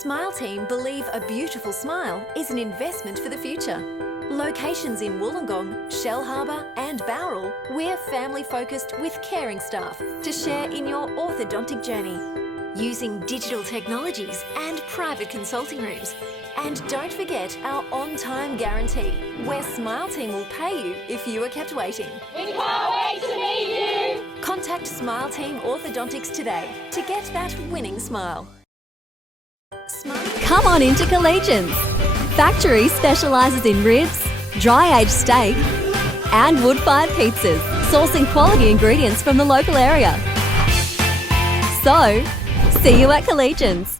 Smile Team believe a beautiful smile is an investment for the future. Locations in Wollongong, Shell Harbour and Bowral, we're family-focused with caring staff to share in your orthodontic journey. Using digital technologies and private consulting rooms. And don't forget our on-time guarantee, where Smile Team will pay you if you are kept waiting. We can't wait to meet you! Contact Smile Team Orthodontics today to get that winning smile. Come on into Collegians. Factory specialises in ribs, dry-aged steak and wood-fired pizzas, sourcing quality ingredients from the local area. So, see you at Collegians.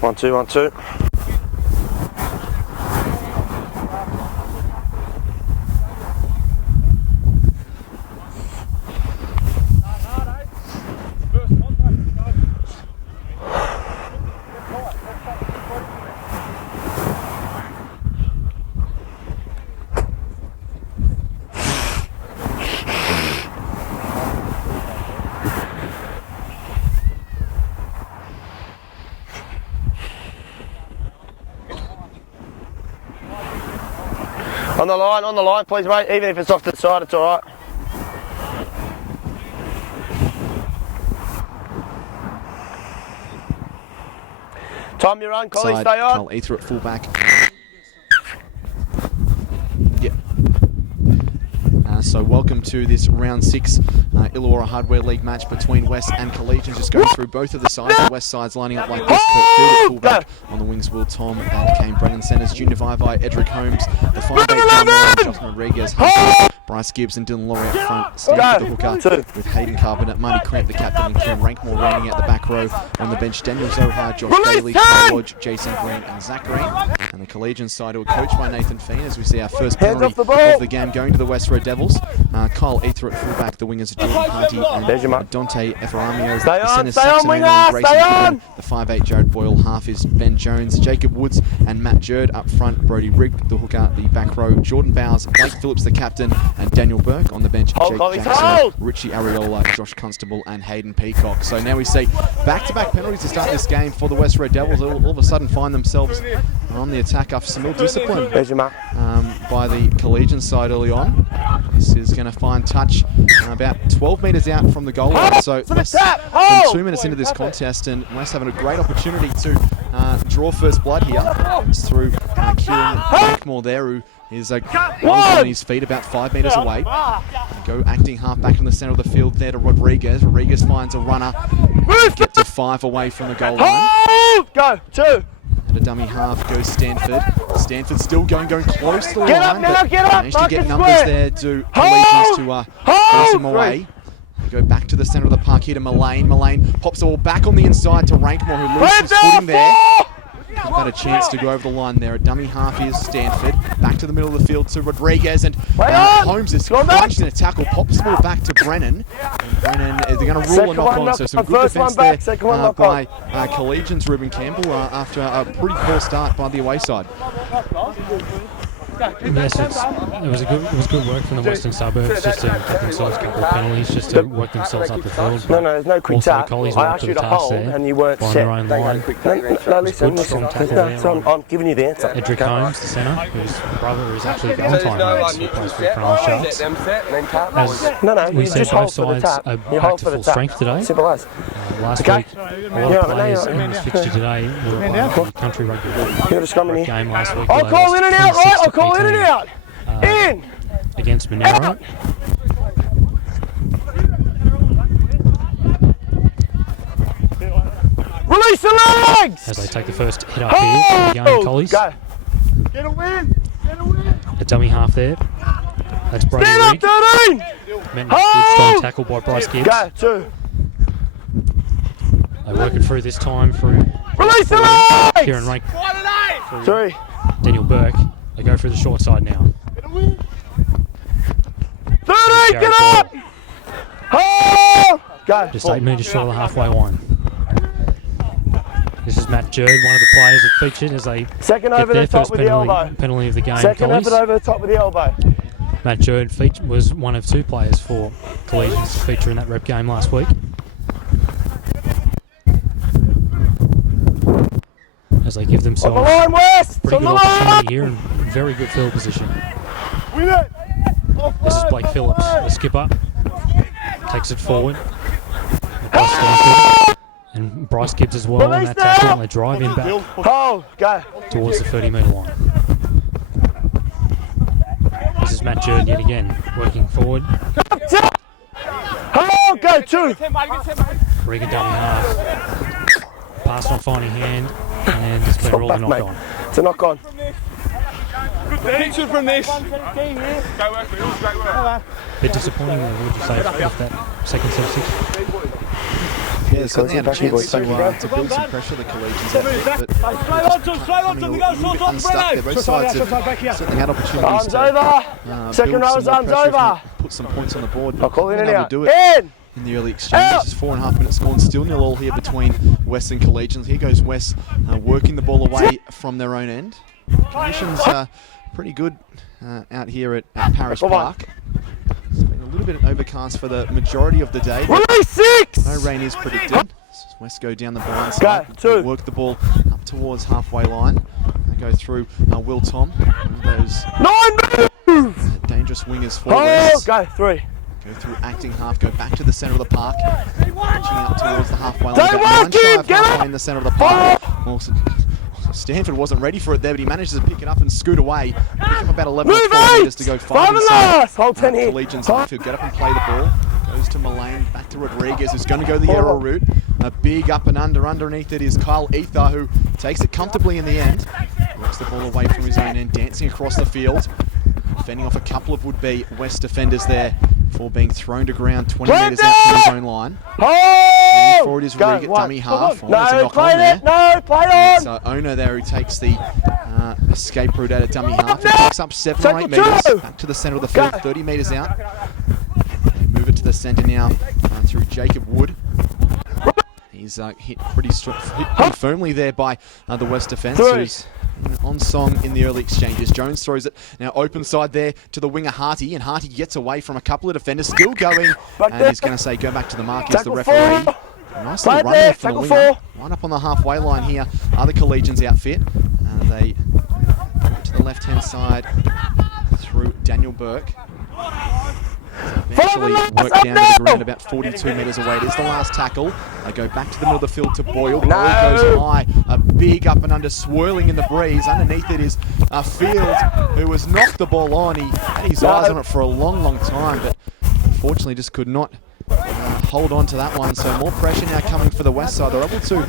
One, two, 1, 2. On the line, please, mate. Even if it's off to the side, it's all right. Time you run, Collie, stay on. Cole Ether at fullback. Yep. So welcome to this round 6 Illawarra Hardware League match between West and Collegians. Just going through both of the sides. The West side's lining up like this. Kurt Field at fullback. On the wings, Will Tom and Kane Brennan. Centres, Junior Vivai, Edric Holmes. The 5'8" John Moran, Josh Rodriguez, Bryce Gibbs and Dylan Laurie up front. Stanford the hooker with Hayden Carbonett, Marty Cramp the captain, and Kieran Rankmore reigning out the back row. On the bench, Daniel Zohar, Josh Bailey, Ty Lodge, Jason Green and Zach Green. And the Collegians side who are coached by Nathan Feen as we see our first penalty of the game going to the West Red Devils. Kyle Ether at fullback, the wingers Jordan Party and Dante Eferamio. The centres Saxon and Grayson Pippen. The 5'8" Jared Boyle, half is Ben Jones, Jacob Woods and Matt Jerd up front. Brody Rigg, the hooker, the back row, Jordan Bowers, Blake Phillips, the captain, and Daniel Burke. On the bench, Jake Jackson, Richie Ariola, Josh Constable and Hayden Peacock. So now we see back-to-back penalties to start this game for the West Red Devils. All of a sudden find themselves on the attack after some real discipline by the Collegian side early on. This is going to find touch about 12 metres out from the goal line. So less than 2 minutes into this contest, and West having a great opportunity to draw first blood here. It's through Kieran Rankmore there, who is well on his feet about 5 metres away. Go acting half back in the centre of the field there to Rodriguez. Rodriguez finds a runner. Get to 5 away from the goal line. Go, 2. And a dummy half goes Stanford. Stanford still going close to the line, but managed to get numbers there to Collegians to force him away. They go back to the centre of the park here to Mullane. Mullane pops the ball back on the inside to Rankmore, who loses his footing there. He's had a chance to go over the line there. A dummy half is Stanford. Back to the middle of the field to Rodriguez, and Holmes is crunched in a tackle. Pops the ball back to Brennan. And Brennan, they're going to rule a knock on. So some good defence there by Collegians. Ruben Campbell after a pretty poor start by the away side. Yes, it was good work from the Western Suburbs just to get themselves a couple of penalties, just to work themselves up the field. No, there's no quick tap. I asked you to hold and you weren't set. No, listen, I'm giving you the answer. Edric Holmes, the centre, whose brother is actually Valentine Holmes, who plays for the Crown Sharks. As we see, both sides are back to full strength today. Last week, a lot of players in this fixture today were on the country rugby game last week. I'll call in and out, right? I'll call in and out. In! Against Monero. Release the legs! As they take the first hit up here in the game, Collies. Go. Get a win! Get a win! A dummy half there. That's Brody Rigg. Stand up, 13! Met a good strong tackle by Bryce Gibbs. Go, 2. They work it through this time through Release the legs! Kieran Rank. 3. Daniel Burke. They go through the short side now. Jared Boyle. Oh! Go. Just 8 metres short of the halfway line. This is Matt Jerd, one of the players that featured as they Second get over their the top first with the elbow. penalty of the game. Second Collies. effort over the top with the elbow. Matt Jerd was one of 2 players for Collegians to feature in that rep game last week. As they give themselves on the line, West! pretty On good the opportunity line! here and very good field position. Win it! This is Blake Phillips, the skipper. Takes it forward. Across Stanford. And Bryce Gibbs as well on that tackle, and they drive him back Oh, go. towards the 30-metre line. This is Matt Jerd yet again, working forward. Oh, go, 2. Riga dummy half. Pass not finding hand, and it's been ruled a knock on. It's a knock on. Picture from this. Bit disappointing, would you say, with that second set of 6? Yeah, so they had a chance to build some pressure, the Collegians have, but unstuck there. Both sides have certainly had opportunities Arms over. Second row's arms over. Put some points on the board. I'll call in and out. Do it in the early exchanges. Just 4.5 minutes gone, still 0-all here between West and Collegians. Here goes West working the ball away from their own end. Conditions are pretty good out here at Parish Park. It's been a little bit overcast for the majority of the day. Release 6! No rain is predicted. West go down the blind side. Go, 2. Work the ball up towards halfway line. They go through Will Tom. Those 9 move! dangerous wingers for Oh, West. go, 3. Go through acting half, go back to the centre of the park. Punching up towards the halfway line. Don't About work 9 shy him, of get halfway up! in the centre of the park. Also, Stanford wasn't ready for it there, but he manages to pick it up and scoot away. Pick him about 11 or 12 metres to go 5 and inside. last! Hold 10 here. Collegians half, he'll get up and play the ball. Goes to Mullane, back to Rodriguez, who's going to go the arrow route. A big up and under. Underneath it is Kyle Ether, who takes it comfortably in the end. Works the ball away from his own end, dancing across the field. Fending off a couple of would-be West defenders there before being thrown to ground 20 metres out from his own line. Oh! Forward is Rig at dummy half. Oh, there's a No, knock play on there. it! No, play on! So Owner there who takes the escape route out of dummy half. He picks up 7 or 8 metres. Back to the centre of the field, 30 metres out. They move it to the centre now through Jacob Wood. He's hit pretty firmly there by the West defence, who's on song in the early exchanges. Jones throws it now open side there to the winger Harty, and Harty gets away from a couple of defenders, still going, and he's going to say go back to the mark as the referee. Nice little run there from the winger. Right up on the halfway line here are the Collegians outfit. They to the left-hand side through Daniel Burke. Eventually work down to the ground about 42 metres away. It is the last tackle. They go back to the middle of the field to Boyle. Boyle goes high. A big up and under swirling in the breeze. Underneath it is Field, who has knocked the ball on. He had his eyes on it for a long time, but unfortunately just could not hold on to that one. So more pressure now coming for the West side. They're able to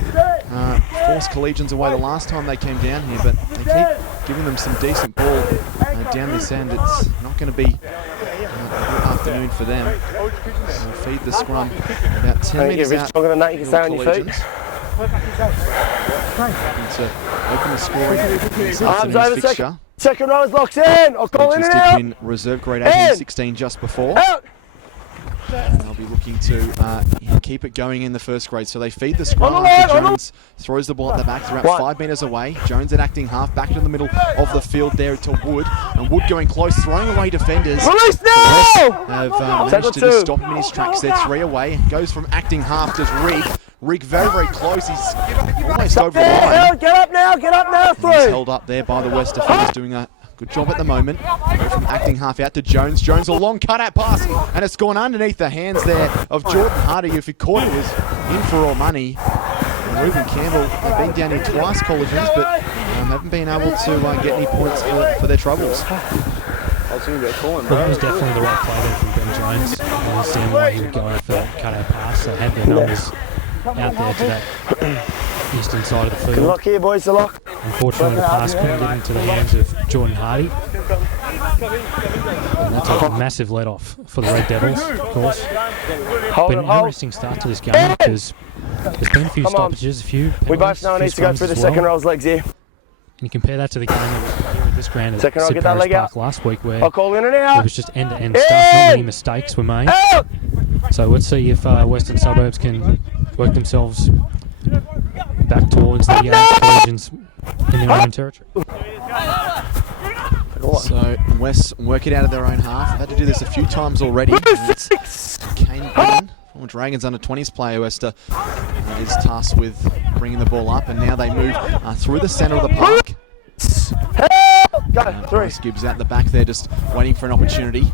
force Collegians away the last time they came down here, but they keep giving them some decent ball down this end. It's not going to be good afternoon for them. They'll feed the scrum about 10 metres out. Stronger than that, you can stay on your feet. To open the scoring this Arms over, afternoon's fixture. Second row is locked in. I'll call in and Collegians out. did win reserve grade 18-16 just before. Out. They'll be looking to keep it going in the first grade. So they feed the scrum On the after line, Jones throws the ball at the back. They're about 5 metres away. Jones at acting half, back to the middle of the field there to Wood. And Wood going close, throwing away defenders. Release The now! West have managed to just stop him in his tracks. They're 3 away. Goes from acting half to Rig. Rig very close. He's almost over the line. Get up now, 3. He's held up there by the West defenders, doing a good job at the moment. Go from acting half out to Jones. Jones, a long cut-out pass, and it's gone underneath the hands there of Jordan Hardy. If he caught it, was in for all money. And Reuben Campbell, they've been down here twice, Collegians, but haven't been able to get any points for their troubles. Well, that was definitely the right play there from Ben Jones. I understand why he would go out for that cut-out pass. They had their numbers out there to that eastern side of the field. Lock here, boys, the lock. Unfortunately, the pass couldn't get into the hands of Jordan Hardy. And that's a massive let-off for the Red Devils, of course. Been an interesting start to this game because there's been a few stoppages, a few penalties, We both know it needs to go through the second row's legs here. And you compare that to the game that this ground at Second, I'll Sid get that Parish leg Park out. last week where I'll call in and it out. was just end-to-end stuff. Not many mistakes were made. Out. So let's see if Western Suburbs can work themselves back towards the Collegians in their own territory. So West work it out of their own half. They've had to do this a few times already. It's Kane Brennan, former Dragons under-20s player, who has to, is tasked with bringing the ball up, and now they move through the centre of the park. Bryce Gibbs out the back there, just waiting for an opportunity.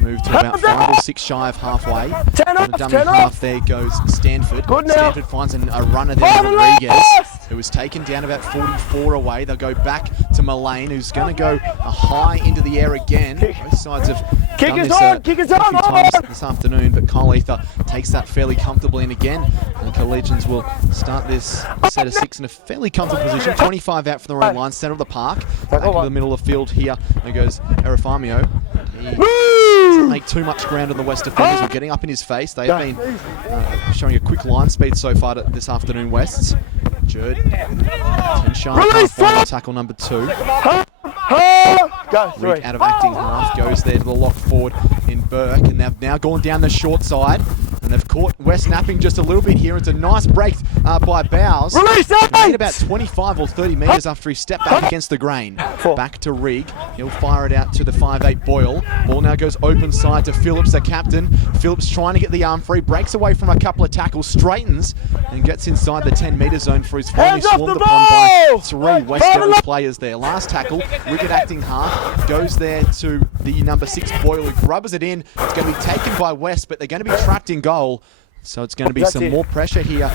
Move to about 5 or 6 shy of halfway. On the dummy half there goes Stanford. Stanford finds a runner there, Rodriguez, who was taken down about 44 away. They'll go back to Mullane, who's going to go high into the air again. Both sides have done this a few times this afternoon, but Kyle Ether takes that fairly comfortably, and again, the Collegians will start this set of 6 in a fairly comfortable position. 25 out from their own line, centre of the park. Back into the middle of the field here, there goes Erifamio. He doesn't make too much ground on the West defenders. We're getting up in his face. They have been showing a quick line speed so far this afternoon, Wests. Jerd, 10 shy, final tackle number 2. Reed out of acting half, goes there to the lock forward in Burke, and they've now gone down the short side, and they've caught West napping just a little bit here. It's a nice break by Bowes. Made about 25 or 30 metres after he stepped back against the grain. Back to Rigg. He'll fire it out to the 5'8 Boyle. Ball now goes open side to Phillips, the captain. Phillips trying to get the arm free, breaks away from a couple of tackles, straightens, and gets inside the 10-metre zone for his finally swarmed upon by 3 West Devils players there. Last tackle, Rigg at acting half, goes there to the number 6 Boyle, who grubbers it in. It's going to be taken by West, but they're going to be trapped in goal. So it's going to be some more pressure here.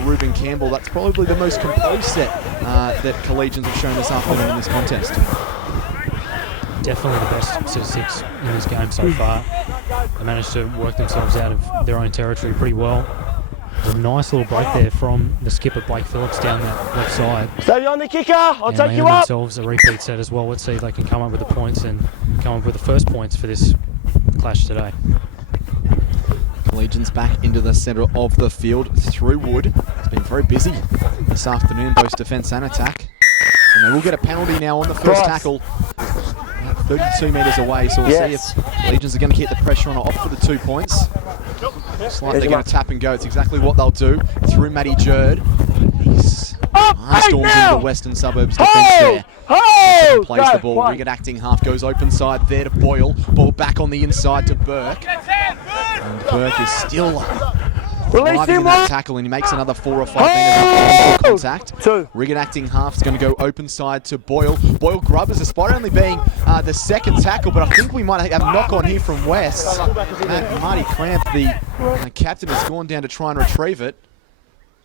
Ruben Campbell, that's probably the most composed set that Collegians have shown this afternoon in this contest. Definitely the best set of 6 in this game so far. They managed to work themselves out of their own territory pretty well. There's a nice little break there from the skipper Blake Phillips down that left side. Stay on the kicker, I'll take you up. They earn themselves a repeat set as well. Let's see if they can come up with the points and come up with the first points for this clash today. Collegians back into the centre of the field through Wood. It's been very busy this afternoon, both defence and attack. And they will get a penalty now on the first tackle. 32 metres away, so we'll see if Collegians are going to keep the pressure on or off for the 2 points. Looks like they're going to tap and go. It's exactly what they'll do. Through Matty Jerd. He's storms into the Western Suburbs defence there. Plays the ball. Rigg at acting half, goes open side there to Boyle. Ball back on the inside to Burke. And Burke is still driving in that tackle, and he makes another 4 or 5 metres after contact. Rigg at acting half is going to go open side to Boyle. Boyle grubbers, despite only being the second tackle, but I think we might have a knock on here from West. Marty Cramp, the captain, has gone down to try and retrieve it.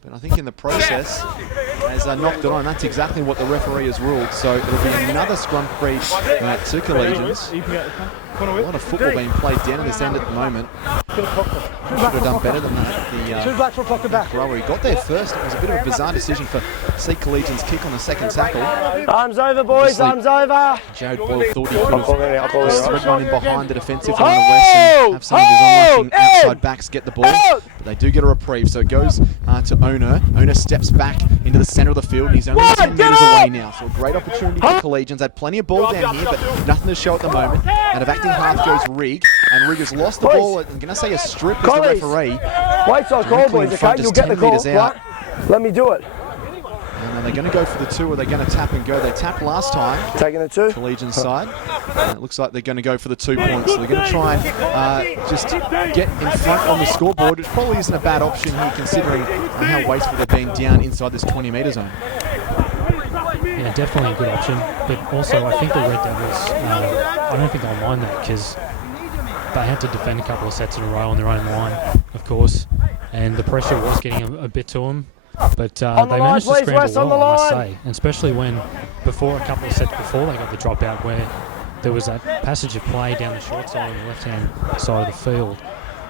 But I think in the process has knocked it on. That's exactly what the referee has ruled. So it'll be another scrum free to Collegians. A lot of football being played down at this end at the moment. Should have done better than that. The thrower, he got there first. It was a bit of a bizarre decision for Sea Collegians kick on the second tackle. Arms over, boys, arms over. Jared Boyle thought he could have thread one in behind the defensive line of West and have some of his unlucky outside backs get the ball. But they do get a reprieve, so it goes to Owner. Owner steps back into the centre of the field, and he's only 10 metres away now. So a great opportunity for Collegians. Had plenty of ball down here, but nothing to show at the moment. Out of acting half goes Rigg, and Rigg has lost the ball. I'm going to say a strip as the referee. Wait till I call, boys, okay? You'll get the call. Right? Let me do it. And are they going to go for the 2 or are they going to tap and go? They tapped last time. Taking the 2. Collegians side. And it looks like they're going to go for the 2 points. So they're going to try and just get in front on the scoreboard, which probably isn't a bad option here considering how wasteful they've been down inside this 20-metre zone. Yeah, definitely a good option. But also, I think the Red Devils, I don't think I'll mind that because they had to defend a couple of sets in a row on their own line, of course. And the pressure was getting a bit to them. But they managed to scramble well, I must say. And especially when, before a couple of sets before they got the dropout, where there was that passage of play down the short side on the left-hand side of the field,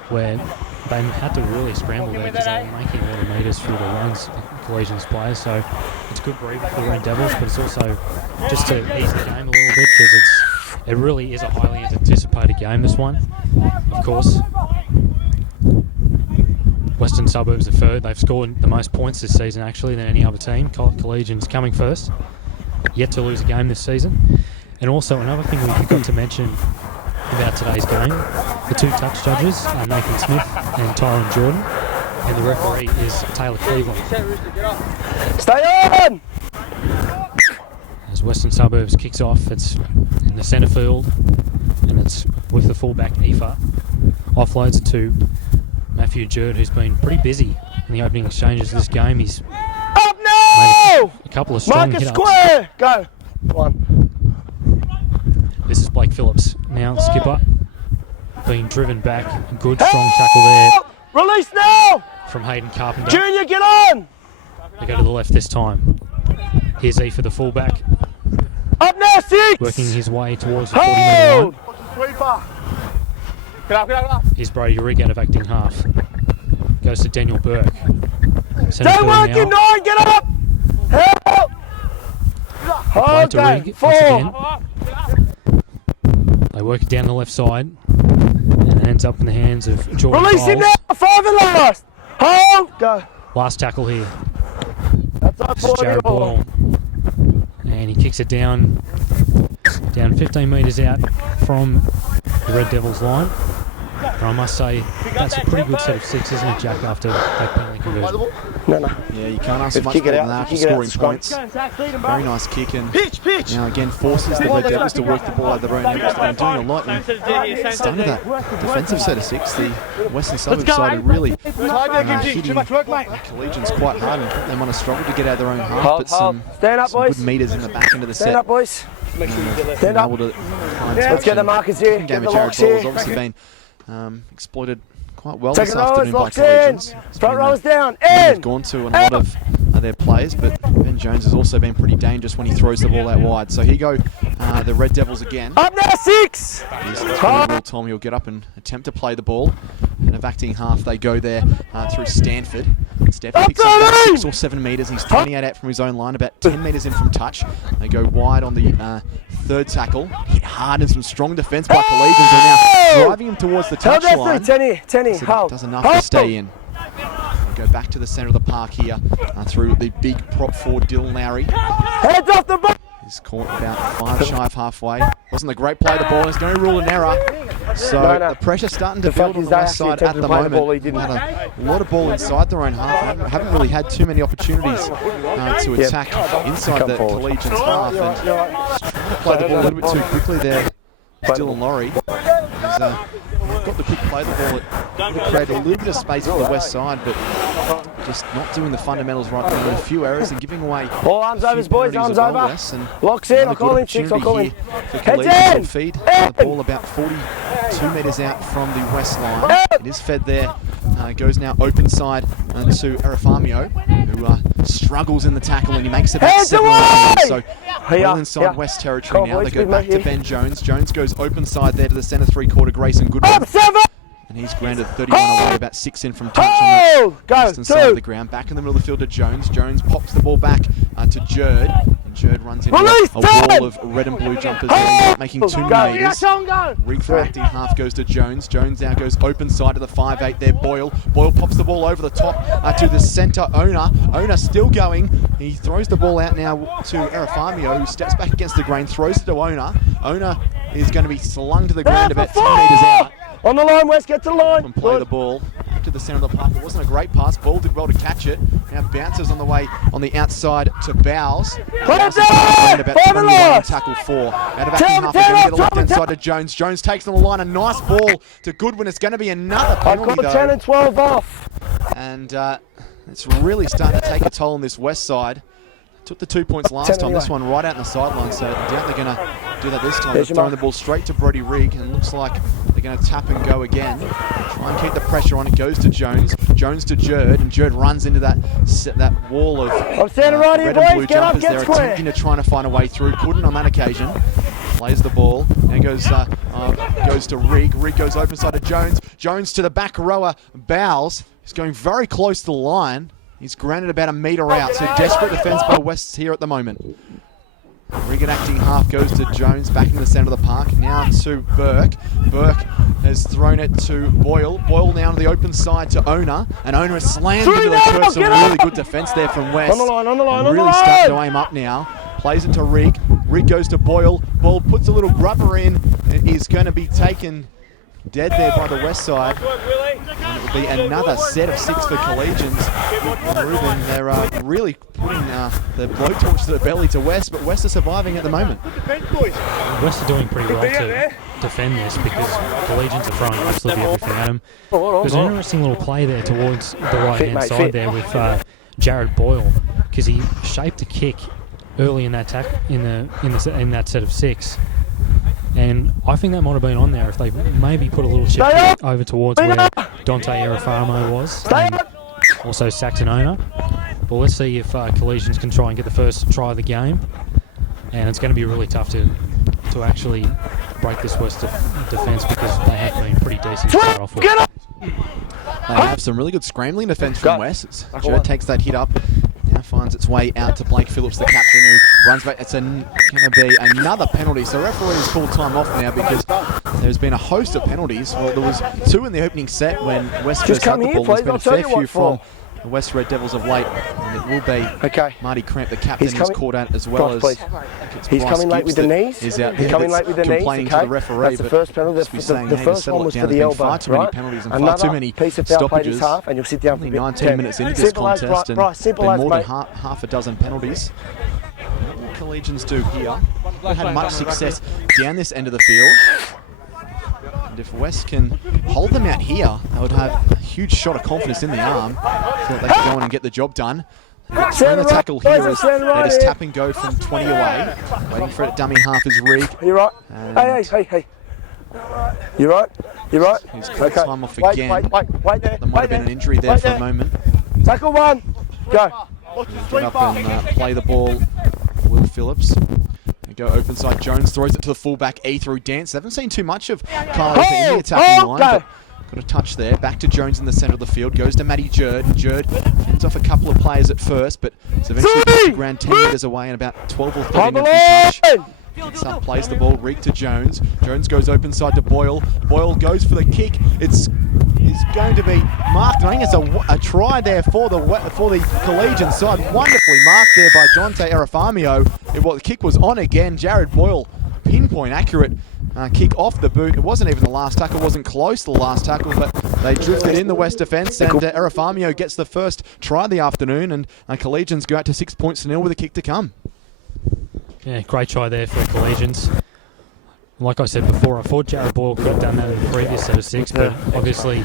where they had to really scramble there because they were making a lot of metres through the runs, Collegians players. So it's a good breather for the Red Devils, but it's also just to ease the game a little bit because it really is a highly anticipated game, this one, of course. Western Suburbs are third. They've scored the most points this season, actually, than any other team. Collegians coming first. yet to lose a game this season. And also another thing we forgot to mention about today's game, the 2 touch judges are Nathan Smith and Tyron Jordan, and the referee is Taylor Cleveland. Stay on! As Western Suburbs kicks off, it's in the centre field, and it's with the fullback Aoife. Offloads it to Matthew Jerd, who's been pretty busy in the opening exchanges of this game. He's up now! A couple of strong Marcus hit-ups. square! Go! 1. This is Blake Phillips, now skipper, being driven back. A good strong tackle there Release now! from Hayden Carpenter. Junior, get on! They go to the left this time. Here's E for the fullback, Up now, 6! working his way towards the 40-metre Hold! line. Here's Brody Rigg out of acting half. Goes to Daniel Burke. Centre Don't field work now. in 9, get up! Help! Play Hold, to go. Rigg 4! once again. They work it down the left side, and it ends up in the hands of Jordan Release him Giles. now! 5 and last! Hold! Go! Last tackle here. That's up This is 40 Jared all. Boyle. And he kicks it down 15 metres out from the Red Devils line. And I must say, that's a pretty good set of 6, isn't it, Jack, after that penalty conversion? No. Yeah, you can't ask for much Kick more it than out, that after kick it out, scoring scrum. points. Very nice kick, and Pitch! now again forces the Red Devils to work the ball out of their own end. They're doing a lot in starting that defensive set of 6. The Western Suburbs side are really hitting Collegians quite hard and put them on a struggle to get out of their own half, but some Stand up, good boys. meters in the back end of the set. Stand up, boys. Stand up. Let's get the markers here. Game Get of the Jared locks Ball has here. obviously been exploited quite well Take this it rowers, afternoon by locks in. Collegians. It's Front been rowers down. they've In. gone to a lot of their players, but Ben Jones has also been pretty dangerous when he throws the ball out wide. So here go the Red Devils again. Up now, 6! He's Tom, he'll get up and attempt to play the ball. And of acting half, they go there through Stanford. Stanford picks up about 6 or 7 metres. He's 28 out from his own line, about 10 metres in from touch. They go wide on the third tackle. Hit hard and some strong defence by Collegians. They're now driving him towards the touch line. Tenny, hold. Does enough to stay in. Go back to the centre of the park here through the big prop forward Dylan Lowry. Heads off the ball! He's caught about 5 shy of halfway. Wasn't a great play the ball. There's no rule in error. So the pressure's starting to build on the west side at the moment. Had a lot of ball inside their own half. Haven't really had too many opportunities to attack inside the Collegians half. And trying to play the ball a little bit too quickly there. Dylan Lowry. He's got the quick play the ball. It created a little bit of space for the west side, but just not doing the fundamentals right there. A few errors and giving away. All arms over, boys. Arms over. Locks in. I'll call in 6. I'll call in. Heads in. Feed the ball about 42 metres out from the west line. It is fed there. Goes now open side to Arafamio, who struggles in the tackle, and he makes it back 7 away. So well inside West territory now. They go back to Ben Jones. Jones goes open side there to the centre 3/4 Grayson Goodwin. And he's grounded 31 away, about 6 in from touch on the western side of the ground. Back in the middle of the field to Jones. Jones pops the ball back to Jerd. And Jerd runs into a wall of red and blue jumpers there, not making 2 metres. Rigg for acting half goes to Jones. Jones now goes open side to the 5'8 there, Boyle. Boyle pops the ball over the top to the centre, Ona. Ona still going. He throws the ball out now to Arafamio, who steps back against the grain, throws it to Ona. Ona is going to be slung to the ground about 10 metres out. On the line, West, get to the line. And play the ball to the centre of the park. It wasn't a great pass. Ball did well to catch it. Now bounces on the way on the outside to Bowles. Bowles is about 21 tackle 4. Out of acting half, they're going to get the left hand side to Jones. Jones takes on the line. A nice ball to Goodwin. It's going to be another penalty though. 10 and 12 off. And it's really starting to take a toll on this west side. Took the 2 points last time. This one right out in the sideline, so I doubt they're going to do that this time. They're throwing the ball straight to Brody Rigg, and looks like they're going to tap and go again. Try and keep the pressure on. It goes to Jones. Jones to Jerd, and Jerd runs into that wall of red and blue jumpers there, attempting to try to find a way through. Couldn't on that occasion. Plays the ball. Now goes to Rigg. Rigg goes open side to Jones. Jones to the back rower. Bowles. He's going very close to the line. He's grounded about 1 metre out, so desperate defence by West here at the moment. Rigg acting half goes to Jones, back in the centre of the park. Now to Burke. Burke has thrown it to Boyle. Boyle now to the open side to Ona, and Ona has slammed into the turf. Some really good defence there from West. On the line, really starting to aim up now. plays it to Rig. Rig goes to Boyle. Boyle puts a little grubber in and is going to be taken dead there by the west side. And it will be another set of 6 for Collegians. Ruben, they're really putting the blowtorch to the belly to West, but West are surviving at the moment. West are doing pretty well to defend this because Collegians are throwing absolutely everything at them. There's an interesting little play there towards the right-hand side there with Jared Boyle, because he shaped a kick early in that in that set of 6. And I think that might have been on there if they maybe put a little shift over towards where Dante Arafamo was, and also Saxonona. But let's see if Collegians can try and get the first try of the game. And it's going to be really tough to actually break this West defence because they have been pretty decent to start off with. They have some really good scrambling defence from West. Jerd takes that hit up. Now finds its way out to Blake Phillips, the captain, who runs back. It's going to be another penalty. So referee has called time off now because there's been a host of penalties. Well, there was 2 in the opening set when West first had the ball. There's been a fair few from the West Red Devils of late. And it will be Marty Cramp, the captain, who's caught out as well as he's coming late with the knees. He's coming late with the knees. Complaining to the referee. That's the first penalty. The first one was for the elbow. Far too many penalties and far too many stoppages. And you'll sit down for 19 minutes into this contest and been more than half a dozen penalties. What will Collegians do here? They've had much success down this end of the field. And if West can hold them out here, they would have a huge shot of confidence in the arm. So that they can go on and get the job done. Trying to tackle here as they just tap and go from 20 away. Waiting for it, dummy half is Rig. You're right. Hey. You're right. He's got time off again. Wait there. There might have been an injury there for a moment. Tackle 1. Go. Get up and play the ball. Will Phillips. They go open side. Jones throws it to the fullback. E through Dance. They haven't seen too much of Carl in the attacking line. But got a touch there. Back to Jones in the centre of the field. Goes to Matty Jerd. Jerd fends off a couple of players at first, but it's eventually pushed the ground 10 metres away and about 12 or 13 minutes from touch. Picks up, plays the ball. Reek to Jones. Jones goes open side to Boyle. Boyle goes for the kick. It's going to be marked. I think it's a try there for the Collegian side. Wonderfully marked there by Dante Arafamio. The kick was on again. Jared Boyle, pinpoint accurate kick off the boot. It wasn't even the last tackle. It wasn't close to the last tackle, but they drifted in the West defence, and Arafamio gets the first try of the afternoon, and Collegians go out to 6 points to 0 with a kick to come. Yeah, great try there for Collegians. Like I said before, I thought Jared Boyle could have done that in the previous set of 6, but obviously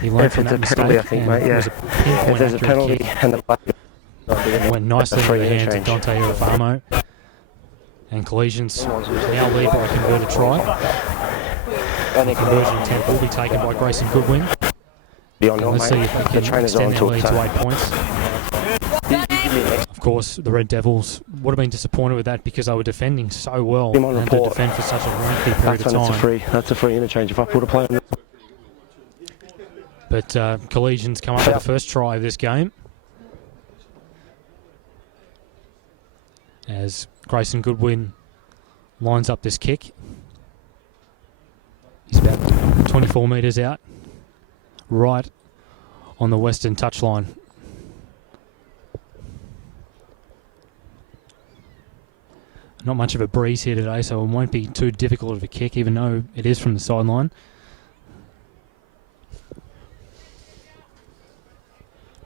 he learned from that mistake. I think, mate, yeah. If there's a penalty and it went nicely into the hands of Dante Arafamo. And Collegians now lead by a converted try. The conversion attempt will be taken by Grayson Goodwin. Let's see if they can extend their lead to 8 points. Of course, the Red Devils would have been disappointed with that because they were defending so well and had to defend for such a lengthy period of time. That's a free interchange if I put a play on it. But Collegians come up with the first try of this game, as Grayson Goodwin lines up this kick. He's about 24 metres out, right on the western touchline. Not much of a breeze here today, so it won't be too difficult of a kick, even though it is from the sideline.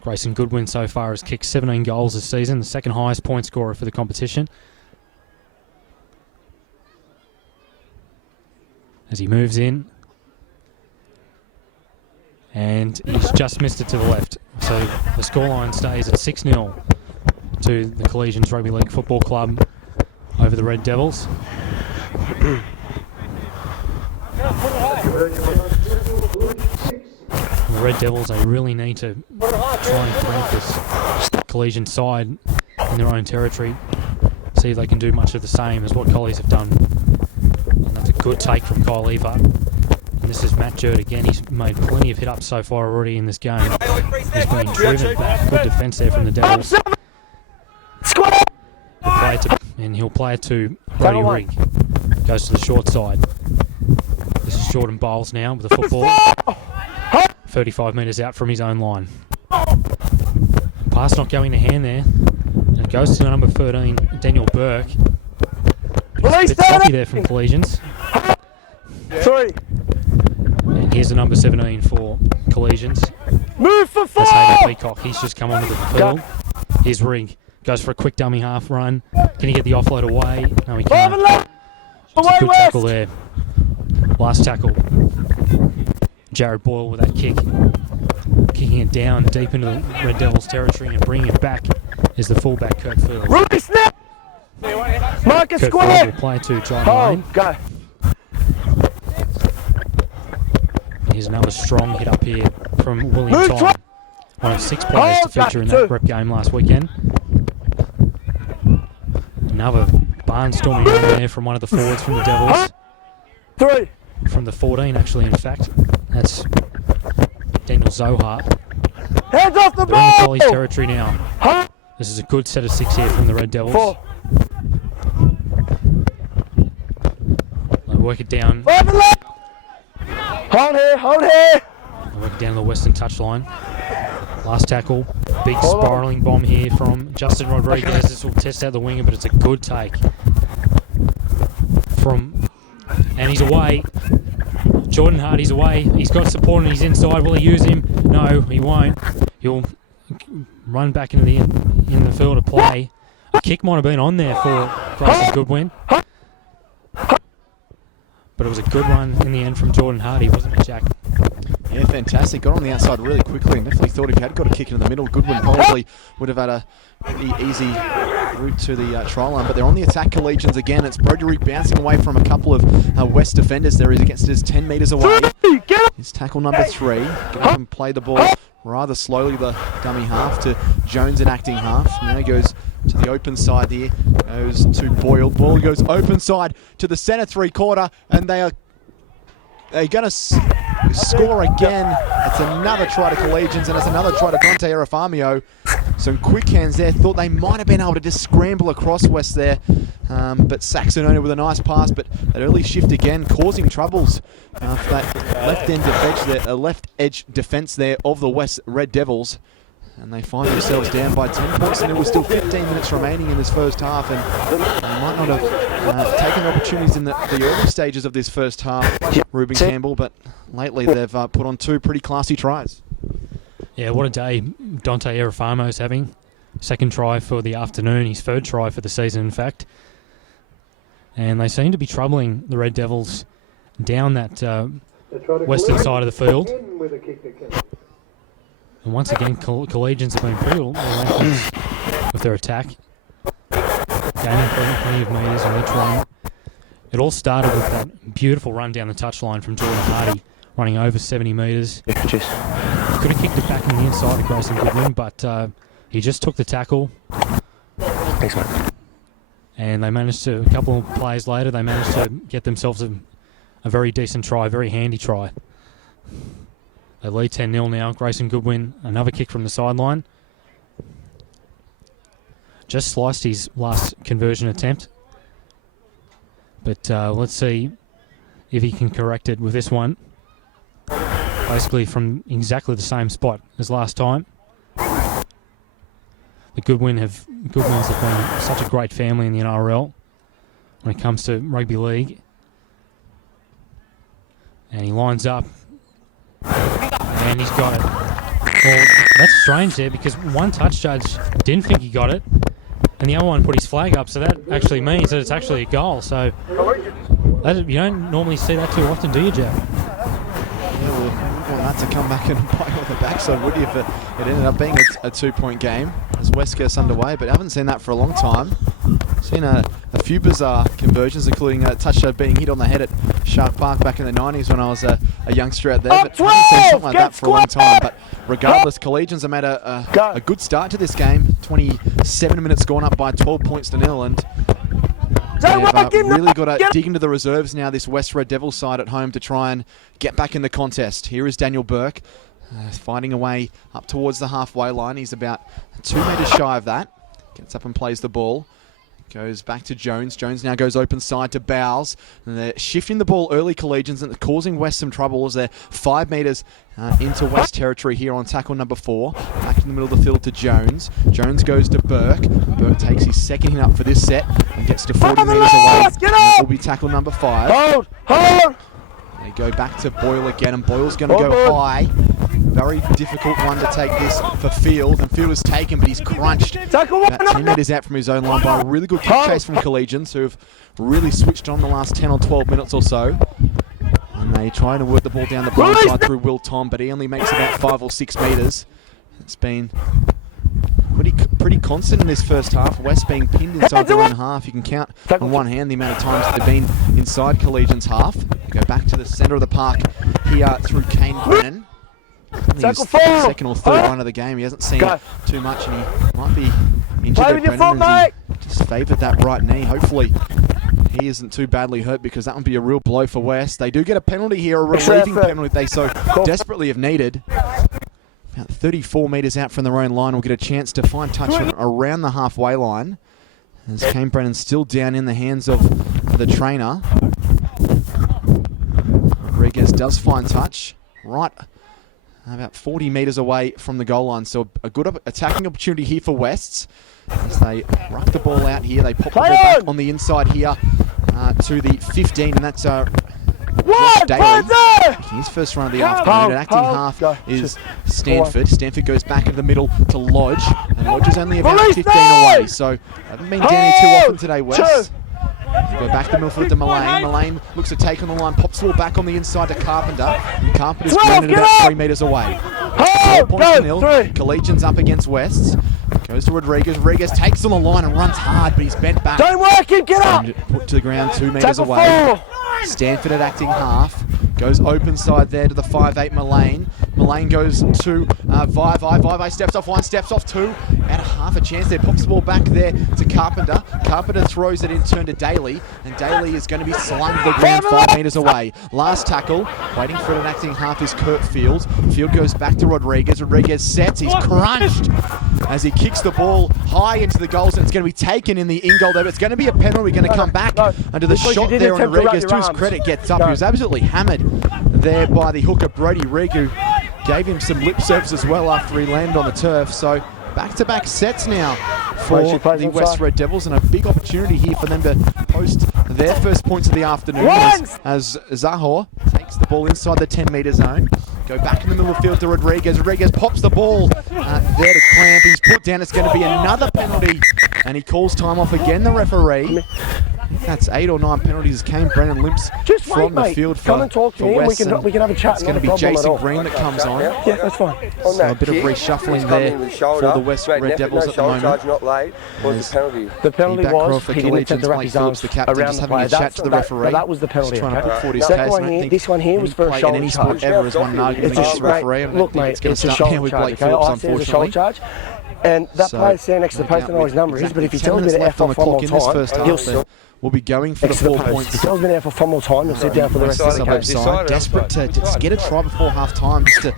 Grayson Goodwin so far has kicked 17 goals this season, the second highest point scorer for the competition. As he moves in, and he's just missed it to the left. So the scoreline stays at 6-0 to the Collegians Rugby League Football Club over the Red Devils. The Red Devils, they really need to try and crank this Collegian side in their own territory. See if they can do much of the same as what Collies have done. And that's a good take from Kyle Eva. And this is Matt Jerd again. He's made plenty of hit-ups so far already in this game. He's been driven back. Good defence there from the Devils. And he'll play it to Brody Rigg. Goes to the short side. This is Jordan Bowles now with the football. 35 metres out from his own line. Pass not going to hand there. And it goes to number 13, Daniel Burke. It's a bit sloppy there from Collegians. 3. And here's the number 17 for Collegians. Move for 4. That's Hayden Peacock. He's just come onto the field. Here's Rig. Goes for a quick dummy half run. Can he get the offload away? No, he can't. It's a good tackle there. Last tackle. Jared Boyle with that kick. Kicking it down deep into the Red Devils territory and bringing it back is the fullback Kurt Field. Release now! Marcus Kurt Field will play to John Lane. Go. Here's another strong hit up here from William Tom. One of 6 players to feature in that rep game last weekend. Another barnstorming run there from one of the forwards from the Devils. 3. From the 14, actually, in fact. That's Daniel Zohar. Hands off the They're in the ball! Collies territory now. This is a good set of 6 here from the Red Devils. 4. They work it down. Hold here. They work it down to the western touchline. Last tackle. Big spiralling bomb here from Justin Rodriguez. This will test out the winger, but it's a good take. And he's away. Jordan Hardy's away. He's got support and he's inside. Will he use him? No, he won't. He'll run back into in the field to play. A kick might have been on there for Grayson Goodwin. But it was a good run in the end from Jordan Hardy, wasn't it, Jack? Yeah, fantastic. Got on the outside really quickly and definitely thought if he had got a kick in the middle, Goodwin probably would have had a pretty easy route to the try line. But they're on the attack, Collegians again. It's Broderick bouncing away from a couple of West defenders. There he is against his 10 metres away. His tackle number 3. Get up and play the ball rather slowly, the dummy half to Jones in acting half. Now he goes to the open side here. Goes to Boyle. Ball goes open side to the centre 3/4, and they're going to score again. It's another try to Collegians, and it's another try to Dante Arafamio. Some quick hands there. Thought they might have been able to just scramble across West there. But Saxonona with a nice pass, but that early shift again causing troubles for that left edge defence there of the West Red Devils. And they find themselves down by 10 points, and there was still 15 minutes remaining in this first half, and they might not have taken opportunities in the early stages of this first half, Ruben Campbell, but lately they've put on 2 pretty classy tries. Yeah, what a day Dante Arafamo's having. Second try for the afternoon, his 3rd try for the season, in fact. And they seem to be troubling the Red Devils down that western side of the field. And once again, Collegians have been pretty relentless with their attack. Gaining plenty of metres on each run. It all started with that beautiful run down the touchline from Jordan Hardy, running over 70 metres. Could have kicked it back in the inside to Grayson Goodwin, but he just took the tackle. Thanks, mate. And they managed to, a couple of plays later, they managed to get themselves a very decent try, a very handy try. They lead 10-0 now. Grayson Goodwin, another kick from the sideline. Just sliced his last conversion attempt. But let's see if he can correct it with this one. Basically from exactly the same spot as last time. The Goodwins have been such a great family in the NRL when it comes to rugby league. And he lines up. And he's got it. Well, that's strange there because one touch judge didn't think he got it, and the other one put his flag up, so that actually means that it's actually a goal. So you don't normally see that too often, do you, Jeff? Yeah, well, we want that to come back and bite on the backside, would you, if it ended up being a 2-point game as West gets underway, but I haven't seen that for a long time. Seen a few bizarre conversions, including a touchdown being hit on the head at Shark Park back in the 90s when I was a youngster out there, but I haven't seen something like that for a long time. But regardless, Collegians have made a good start to this game. 27 minutes gone up by 12 points to 0, and they've really got to dig into the reserves now, this West Red Devils side at home, to try and get back in the contest. Here is Daniel Burke, fighting away up towards the halfway line. He's about 2 metres shy of that. Gets up and plays the ball. Goes back to Jones. Jones now goes open side to Bowles. And they're shifting the ball early, Collegians, and causing West some trouble as they're 5 metres into West territory here on tackle number 4. Back from the middle of the field to Jones. Jones goes to Burke. Burke takes his second hit up for this set and gets to 40 metres away. That will be tackle number 5. Hold! They go back to Boyle again, and Boyle's going to go high. Very difficult one to take this for Field, and Field is taken, but he's crunched about 10 metres out from his own line by a really good kick chase from Collegians, who have really switched on the last 10 or 12 minutes or so. And they try to work the ball down the blind side through Will Tom, but he only makes about 5 or 6 metres. It's been pretty constant in this first half. West being pinned inside their own half. You can count on one hand the amount of times they've been inside Collegians' half. Go back to the centre of the park here through Kane Brennan. His second or third run of the game. He hasn't seen too much, and he might be injured there, Brennan, just favoured that right knee. Hopefully he isn't too badly hurt, because that would be a real blow for West. They do get a penalty here, a relieving penalty they so desperately have needed. About 34 metres out from their own line, will get a chance to find touch around the halfway line. As Kane Brennan still down in the hands of the trainer. Rodriguez does find touch right about 40 metres away from the goal line. So a good attacking opportunity here for Wests. As they ruck the ball out here, they pop the ball back on the inside here to the 15, and that's Daly. His first run of the afternoon. Acting half is Stanford. Stanford goes back into the middle to Lodge, and Lodge is only about 15 away, so haven't been down here too often today, West. Go back to Milford to Mullane. Mullane looks to take on the line, pops the ball back on the inside to Carpenter. And Carpenter's grounded about 3 metres away. 4 points to nil. Collegians up against Wests. Goes to Rodriguez. Rodriguez takes on the line and runs hard, but he's bent back. Don't work him, get up! Put to the ground 2 metres away. Stanford at acting half. Goes open side there to the 5'8 Mullane. Mullane goes to Vai. Vai steps off 1, steps off 2. At half a chance there. Pops the ball back there to Carpenter. Carpenter throws it in turn to Daly. And Daly is going to be slung to the ground 5 metres away. Last tackle. Waiting for an acting half is Kurt Field. Field goes back to Rodriguez. Rodriguez sets. He's crunched as he kicks the ball high into the goals. And it's going to be taken in the in-goal there. But it's going to be a penalty. We're going to come back under the shot there on Rodriguez. To his credit, gets up. He was absolutely hammered there by the hooker Brody Regu. Gave him some lip service as well after he landed on the turf. So back-to-back sets now for the West Red Devils, and a big opportunity here for them to post their first points of the afternoon as Zahor takes the ball inside the 10-metre zone. Go back in the middle of the field to Rodriguez. Rodriguez pops the ball there to Clamp. He's put down. It's going to be another penalty, and he calls time off again, the referee. That's 8 or 9 penalties as Kane Brennan limps from the field for West. We can have a chat. It's going to be Jason Green that comes on. Yeah, that's fine. So a bit of reshuffling there for the West Red Devils at the moment. The penalty was for he didn't attempt to wrap his arms the captain, around just the having player. a chat to the referee. That was the penalty. Just trying to put forward his Second case. one here, this one here was for a shoulder any sport charge. ever has one argument against the referee. Look, mate, it's a shoulder charge. I said it's a shoulder charge. And that player's standing next to the post, I don't know his number is, but if he tells me to F off one more time, he'll we'll be going for the 4 points. If he tells me to F off one more time, he'll sit down for the rest of the game. Side, desperate to get a try before half time, just to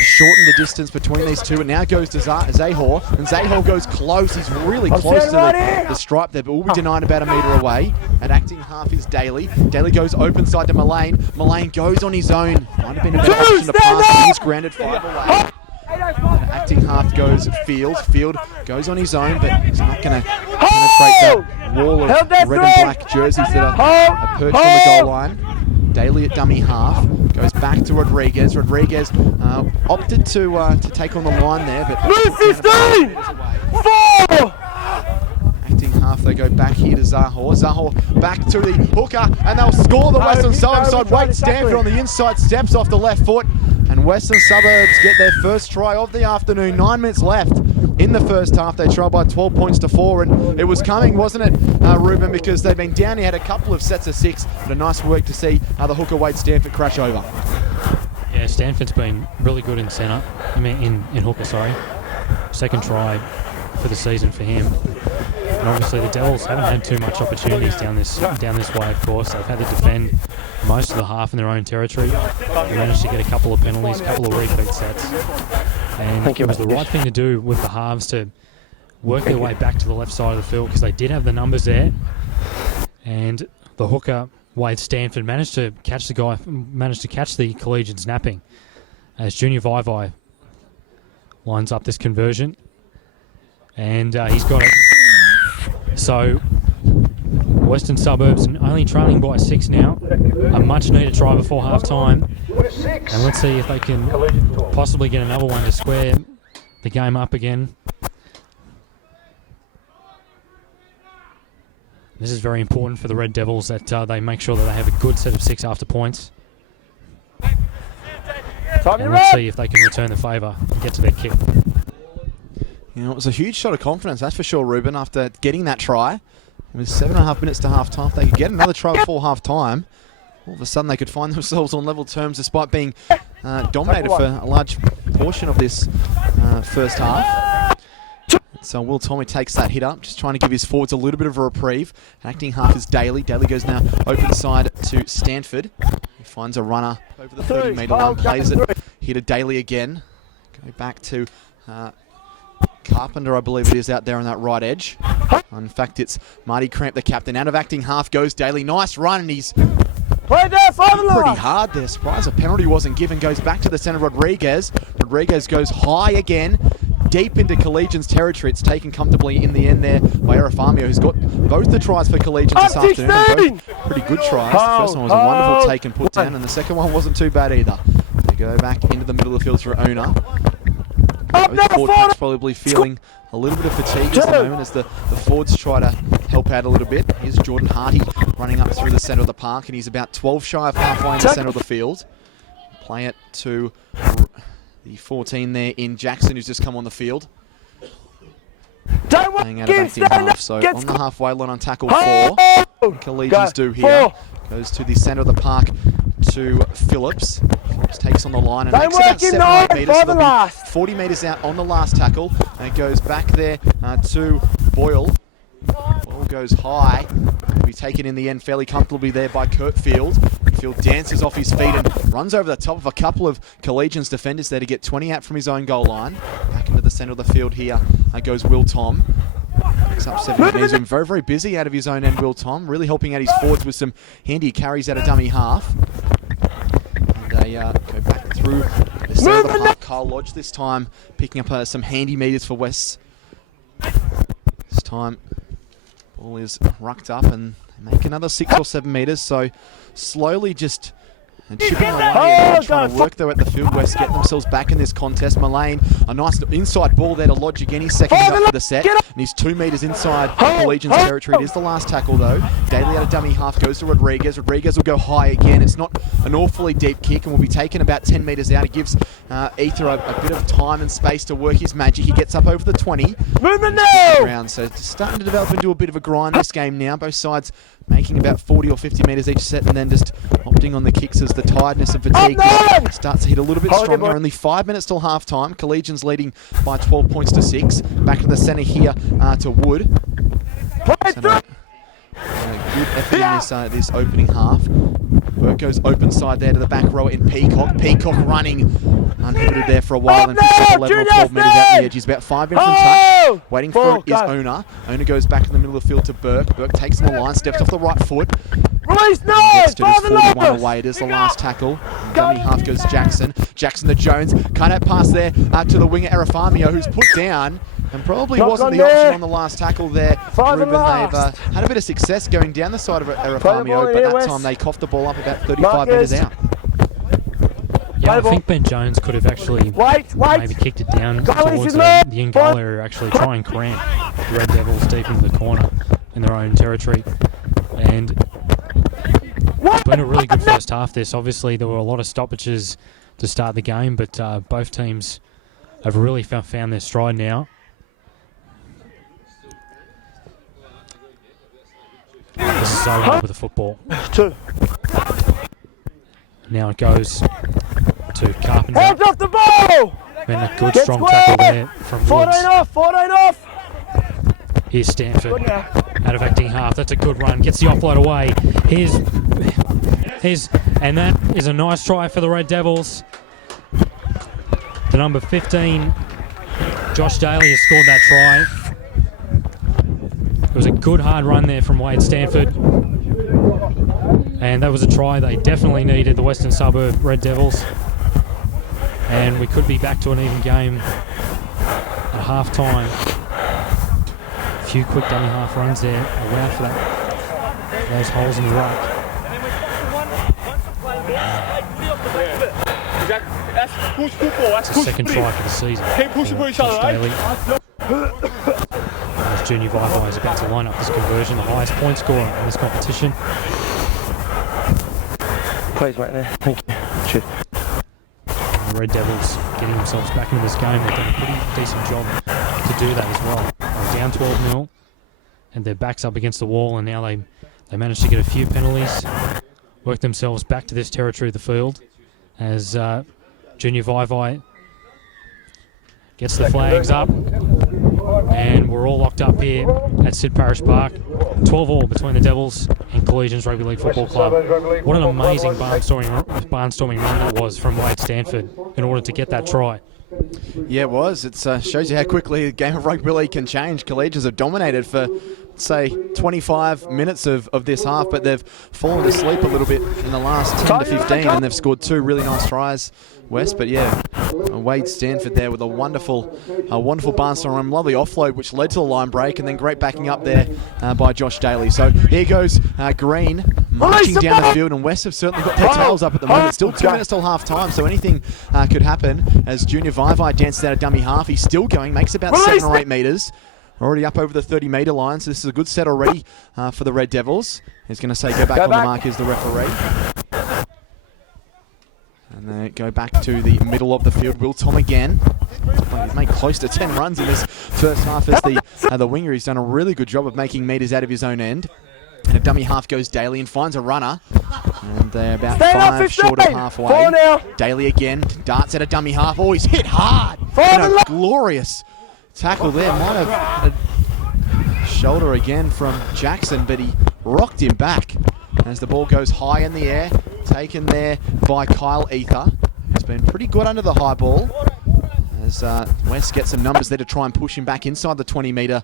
shorten the distance between these two. It now goes to Zahor, and Zahor goes close. He's really close to the stripe there, but will be denied about a metre away. At acting half is Daly. Daly goes open side to Mullane. Mullane goes on his own. Might have been a better option to pass, but he's grounded 5 away. Acting half goes Field. Field goes on his own, but he's not going to penetrate that wall of red and black jerseys that are perched on the goal line. Daly at dummy half goes back to Rodriguez. Rodriguez opted to take on the line there, but 15! 4! Acting half, they go back here to Zahor. Zahor back to the hooker, and they'll score the Western Suburbs side. Wade Stanford on the inside, steps off the left foot, and Western Suburbs get their first try of the afternoon. 9 minutes left in the first half. They trailed by 12 points to 4, and it was coming, wasn't it, Ruben? Because they've been down. He had a couple of sets of 6, but a nice work to see the hooker Wade Stanford crash over. Yeah, Stanford's been really good in centre. In hooker, sorry. Second try for the season for him. And obviously the Devils haven't had too much opportunities down this way, of course. They've had to defend most of the half in their own territory. They managed to get a couple of penalties, a couple of repeat sets. And it was the right thing to do with the halves to work their way back to the left side of the field, because they did have the numbers there. And the hooker, Wade Stanford, managed to catch the Collegians napping, as Junior Vai lines up this conversion. And he's got it. So Western Suburbs only trailing by 6 now. A much needed try before half time. And let's see if they can possibly get another one to square the game up again. This is very important for the Red Devils that they make sure that they have a good set of 6 after points. And let's see if they can return the favour and get to their kick. You know, it was a huge shot of confidence, that's for sure, Ruben, after getting that try. With 7.5 minutes to half-time, if they could get another try before half-time, all of a sudden they could find themselves on level terms despite being dominated for a large portion of this first half. So Will Tommy takes that hit up, just trying to give his forwards a little bit of a reprieve. Acting half is Daly. Daly goes now open side to Stanford. He finds a runner over the 30-metre line, plays it here to Daly again. Go back to Carpenter, I believe it is, out there on that right edge. In fact, it's Marty Cramp, the captain. Out of acting half goes Daly. Nice run, and he's pretty hard there. Surprised a penalty wasn't given. Goes back to the centre, Rodriguez. Rodriguez goes high again, deep into Collegians territory. It's taken comfortably in the end there by Arafamio, who's got both the tries for Collegians this afternoon. And both pretty good tries. The first one was a wonderful take and put down, and the second one wasn't too bad either. They go back into the middle of the field for Ona. Both forwards probably feeling a little bit of fatigue at the moment as the forwards try to help out a little bit. Here's Jordan Hardy running up through the centre of the park, and he's about 12 shy of halfway in the centre of the field. Play it to the 14 there in Jackson, who's just come on the field. Playing out of acting half, so on the halfway line on tackle 4. Collegians do here. Goes to the centre of the park to Phillips. Phillips takes on the line and makes about 7 or 8 metres. So they'll be 40 metres out on the last tackle. And it goes back there to Boyle. Ball goes high. Will be taken in the end fairly comfortably there by Kurt Field. Field dances off his feet and runs over the top of a couple of Collegians defenders there to get 20 out from his own goal line. Back into the centre of the field here goes Will Tom. Picks up 7 minutes. He's been very, very busy out of his own end, Will Tom. Really helping out his forwards with some handy carries out of dummy half. And they go back through the centre of the park. Kyle Lodge this time picking up some handy meters for West. This time, ball is rucked up and they make another 6 or 7 metres. So slowly just chipping away, trying to work though at the field. West get themselves back in this contest. Mullane, a nice inside ball there to Lodge again. He's second up for the set, and he's 2 metres inside Collegians territory. It is the last tackle though. Daly out of dummy half goes to Rodriguez. Rodriguez will go high again. It's not an awfully deep kick and will be taken about 10 metres out. It gives Ether a bit of time and space to work his magic. He gets up over the 20. Movement now! So it's starting to develop into a bit of a grind this game now. Both sides making about 40 or 50 metres each set and then just opting on the kicks as the tiredness and fatigue starts to hit a little bit stronger. Only 5 minutes till half time. Collegians leading by 12 points to 6. Back to the centre here to Wood. So good effort in this opening half. Burke goes open side there to the back row in Peacock. Peacock running unhindered there for a while and picks up 11 or 12 metres out the edge. He's about 5 minutes in touch. Waiting for it is Ona. Ona goes back in the middle of the field to Burke. Burke takes on the line, steps off the right foot. Release no! Gets to just 41 away. It is the last tackle. Dummy half goes Jackson. Jackson to Jones. Cut out pass there to the winger Arafamio, who's put down. And probably wasn't the option on the last tackle there. Ruben, they've had a bit of success going down the side of Arafamio, but that time they coughed the ball up about 35 metres out. Yeah, I think Ben Jones could have actually maybe kicked it down towards the in-goal area, actually try and cramp the Red Devils deep into the corner in their own territory. And it's been a really good first half this. Obviously, there were a lot of stoppages to start the game, but both teams have really found their stride now. This is so hard with the football. Now it goes to Carpenter. Hands off the ball! Been a good strong tackle there from Woods. 14 off! Here's Stanford out of acting half. That's a good run. Gets the offload away. And that is a nice try for the Red Devils. The number 15, Josh Daly, has scored that try. It was a good hard run there from Wade Stanford. And that was a try they definitely needed, the Western Suburb Red Devils. And we could be back to an even game half-time. A few quick dummy half runs there, allowed for those holes in the ruck. It's the second try for the season. Keep pushing for each other, Daly. As Junior Vivi is about to line up this conversion, the highest point scorer in this competition. Please, mate, there. Thank you. Cheers. The Red Devils getting themselves back into this game. They've done a pretty decent job to do that as well. They're down 12-0 and their backs up against the wall, and now they managed to get a few penalties, work themselves back to this territory of the field as Junior Vivi gets the flags up, and we're all locked up here at Sid Parish Park. 12-all between the Devils and Collegians Rugby League Football Club. What an amazing barnstorming run that was from Wade Stanford in order to get that try. Yeah, it was. It shows you how quickly the game of rugby league can change. Collegians have dominated for, say, 25 minutes of this half, but they've fallen asleep a little bit in the last 10 to 15, and they've scored 2 really nice tries, West. But yeah, Wade Stanford there with a wonderful barnstorm run, lovely offload, which led to the line break, and then great backing up there by Josh Daly. So here goes Green marching down the field, and West have certainly got their tails up at the moment. Still 2 minutes till half time, so anything could happen as Junior Vivi dances out a dummy half. He's still going, makes about 7 or 8 metres. Already up over the 30-metre line, so this is a good set already for the Red Devils. He's going to say go back on the mark as the referee. And they go back to the middle of the field. Will Tom again. He's made close to 10 runs in this first half as the winger. He's done a really good job of making metres out of his own end. And a dummy half goes Daly and finds a runner. And they're about 5 short of halfway. Daly again darts at a dummy half. Oh, he's hit hard. And a glorious tackle there. Might have had a shoulder again from Jackson, but he rocked him back as the ball goes high in the air. Taken there by Kyle Ether. He's been pretty good under the high ball as West gets some numbers there to try and push him back inside the 20-metre.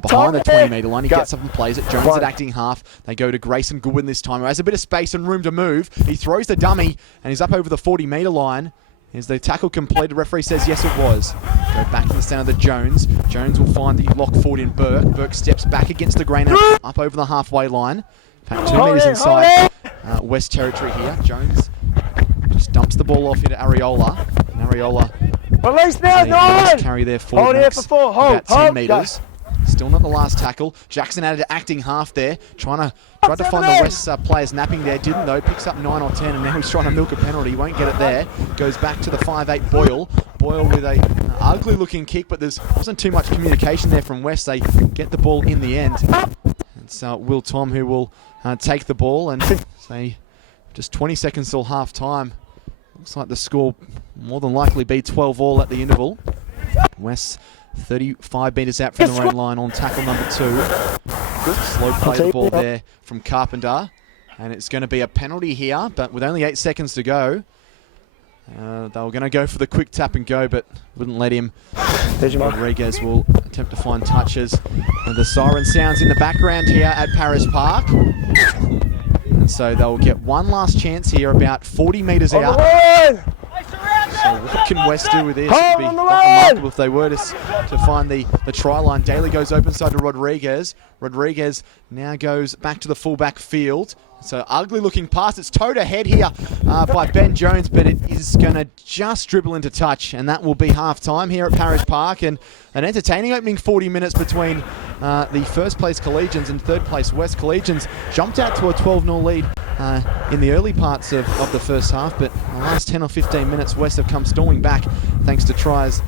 Behind the 20-metre line, he gets up and plays it. Jones at acting half. They go to Grayson Goodwin this time, who has a bit of space and room to move. He throws the dummy, and he's up over the 40-metre line. Is the tackle completed? Referee says yes, it was. Go back to the centre of the Jones. Jones will find the lock forward in Burke. Burke steps back against the grain up over the halfway line. In fact, 2 metres inside West territory here. Jones just dumps the ball off into Areola. And Areola release now, 9! Carry there forward next, about 10 metres. Still not the last tackle. Jackson added to acting half there. Tried to find the West players napping there. Didn't though. Picks up 9 or 10, and now he's trying to milk a penalty. Won't get it there. Goes back to the 5'8 Boyle. Boyle with a ugly looking kick, but there wasn't too much communication there from West. They get the ball in the end. It's Will Tom who will take the ball, and say just 20 seconds till half time. Looks like the score more than likely be 12-all at the interval. West 35 metres out from the red line on tackle number 2. Good slow play the ball there from Carpenter. And it's going to be a penalty here, but with only 8 seconds to go. They were going to go for the quick tap and go, but wouldn't let him. Rodriguez will attempt to find touches. And the siren sounds in the background here at Paris Park. And so they'll get one last chance here, about 40 metres out. So what can West do with this? It would be quite remarkable if they were to find the try line. Daly goes open side to Rodriguez. Rodriguez now goes back to the fullback field. So ugly looking pass. It's towed ahead here by Ben Jones, but it is going to just dribble into touch, and that will be half time here at Parish Park. And an entertaining opening 40 minutes between the first place Collegians and third place West. Collegians jumped out to a 12-0 lead in the early parts of the first half, but in the last 10 or 15 minutes West have come storming back thanks to tries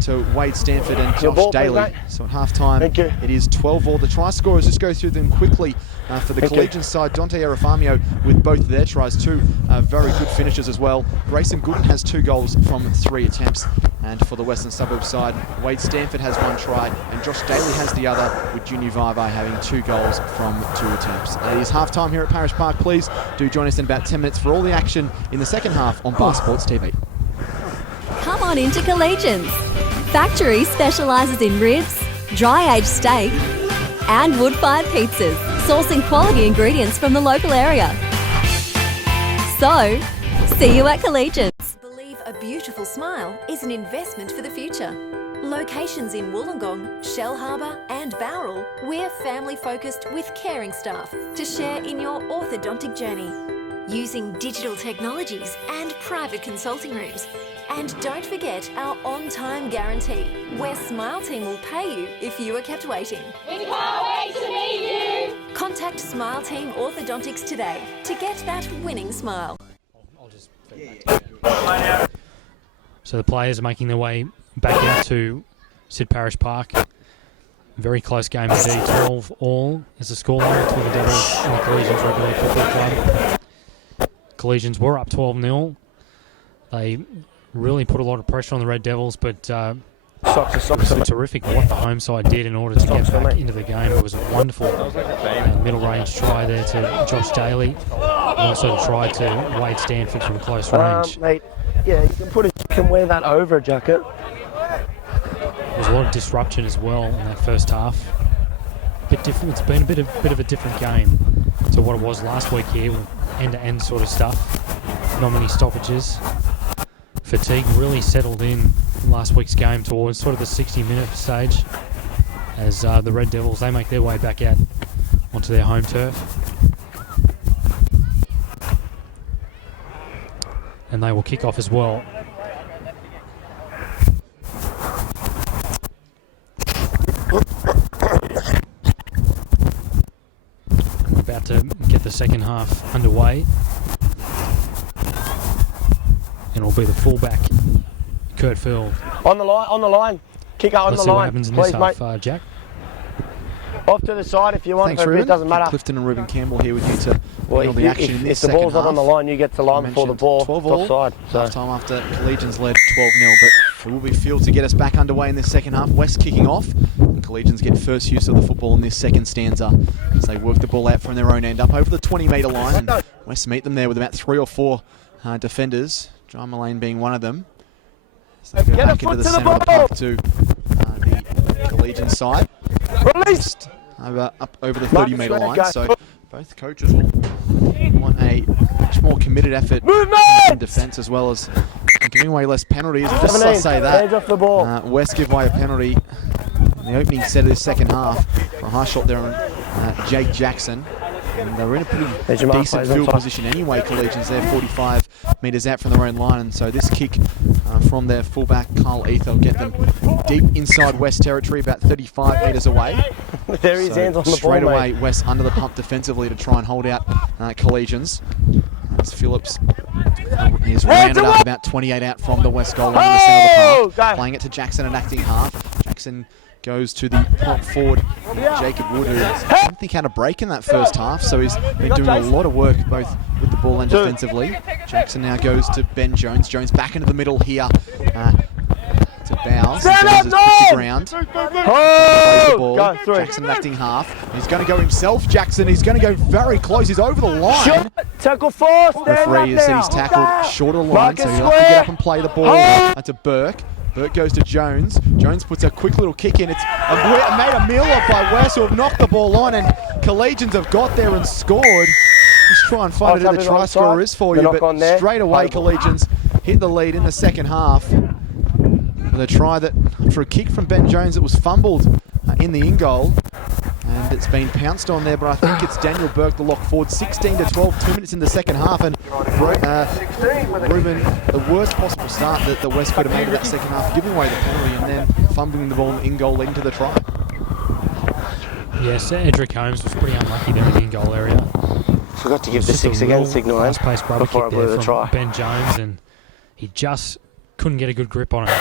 to Wade Stanford and Josh Daly. So at half time it is 12-all. The try scorers, just go through them quickly. For the Collegians side, Dante Arafamio with both of their tries, 2 very good finishes as well. Grayson Gooden has 2 goals from 3 attempts. And for the Western Suburbs side, Wade Stanford has 1 try and Josh Daly has the other, with Junior Vivi having 2 goals from 2 attempts. It is half time here at Parish Park. Please do join us in about 10 minutes for all the action in the second half on Bar Sports TV. Come on into Collegians. Factory specialises in ribs, dry-aged steak and wood-fired pizzas, sourcing quality ingredients from the local area. So, see you at Collegians. Believe a beautiful smile is an investment for the future. Locations in Wollongong, Shell Harbour and Bowral, we're family-focused with caring staff to share in your orthodontic journey. Using digital technologies and private consulting rooms. And don't forget our on-time guarantee, where Smile Team will pay you if you are kept waiting. We can't wait to meet you. Contact Smile Team Orthodontics today to get that winning smile. So the players are making their way back out to Sid Parish Park. Very close game indeed. 12-all is the scoreline between the Devils and the Collegians Rugby League Football Club. Collegians were up 12-0. They really put a lot of pressure on the Red Devils, but it was terrific what the home side did in order to get back into the game. It was a wonderful middle range try there to Josh Daly, and also the try to Wade Stanford from close range. Mate, yeah, you can wear that over a jacket. There was a lot of disruption as well in that first half. Bit different. It's been a bit of a different game to what it was last week here, with end-to-end sort of stuff. Not many stoppages. Fatigue really settled in last week's game towards sort of the 60-minute stage as the Red Devils, they make their way back out onto their home turf. And they will kick off as well. We're about to get the second half underway. And it'll be the fullback, Kurt Field. On the line. Kick out on Let's the see what line. happens in Please, this half, Jack. Off to the side if you want. Thanks, Ruben. It doesn't matter. Clifton and Ruben Campbell here with you to well, the action in this if the second ball's half. not on the line, you get to the line before the ball. 12-all. Offside. So. Half time after Collegians led 12-0, but it will be Field to get us back underway in this second half. West kicking off. And Collegians get first use of the football in this second stanza as they work the ball out from their own end up over the 20-metre line. And West meet them there with about 3 or 4 defenders, John Mullane being one of them. So they go back into the centre of the park to the Collegian side. Released. Up over the 30-metre line. So both coaches will want a much more committed effort in defence as well as giving away less penalties. Just as I say that, West give away a penalty in the opening set of the second half for a high shot there on Jake Jackson. And they were in a pretty decent field position anyway, Collegians there, 45 metres out from their own line. And so this kick from their fullback, Carl Ether, will get them deep inside West territory, about 35 metres away. There is hands on the ball, straight away, West under the pump defensively to try and hold out Collegians. As Phillips is rounded up about 28 out from the West goal line in the centre of the park. Playing it to Jackson and acting half. Jackson goes to the pop forward, Jacob Wood, who I don't think had a break in that first half, so he's been doing a lot of work both with the ball and defensively. Jackson now goes to Ben Jones. Jones back into the middle here to Bowles. Jones is put to ground. Plays the ball. Jackson acting half. He's going to go himself, Jackson. He's going to go very close. He's over the line. Tackle force. Referee has said he's tackled short of the line, so he'll have to get up and play the ball to Burke. Burke goes to Jones. Jones puts a quick little kick in. It's made a meal of by West, who have knocked the ball on, and Collegians have got there and scored. Just try and find out who the try scorer is for you, but straight away Collegians hit the lead in the second half with a try that, for a kick from Ben Jones, that was fumbled in the in-goal. And it's been pounced on there, but I think it's Daniel Burke, the lock forward. 16-12, 2 minutes in the second half, and Ruben, the worst possible start that the West could have made in that second half, giving away the penalty and then fumbling the ball in goal, leading to the try. Yes, Edric Holmes was pretty unlucky there in the in-goal area. Forgot to give the 6 again signal before I blew the try. Ben Jones, and he just couldn't get a good grip on it.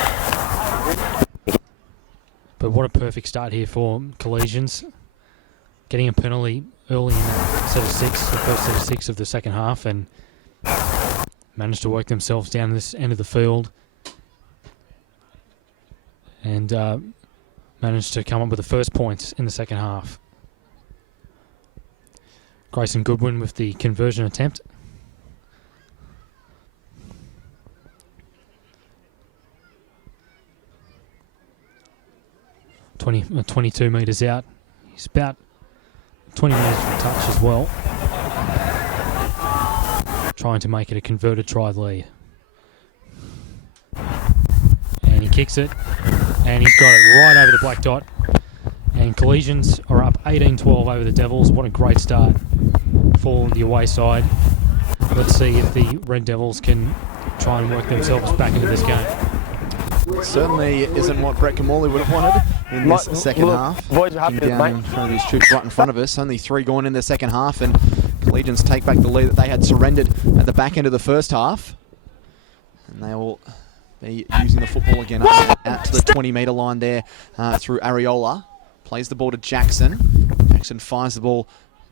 But what a perfect start here for Collegians. Getting a penalty early in that set of 6, the first set of 6 of the second half, and managed to work themselves down this end of the field and managed to come up with the first points in the second half. Grayson Goodwin with the conversion attempt. – 22 metres out. He's about 20 metres from touch as well. Trying to make it a converted try lead. And he kicks it. and he's got it right over the black dot. And Collegians are up 18-12 over the Devils. What a great start for the away side. Let's see if the Red Devils can try and work themselves back into this game. Certainly isn't what Brett Camorley would have wanted in this second half. Down in front of his troops right in front of us. Only 3 going in the second half, and Collegians take back the lead that they had surrendered at the back end of the first half. And they will be using the football again out to the 20-metre line there through Areola. Plays the ball to Jackson. Jackson fires the ball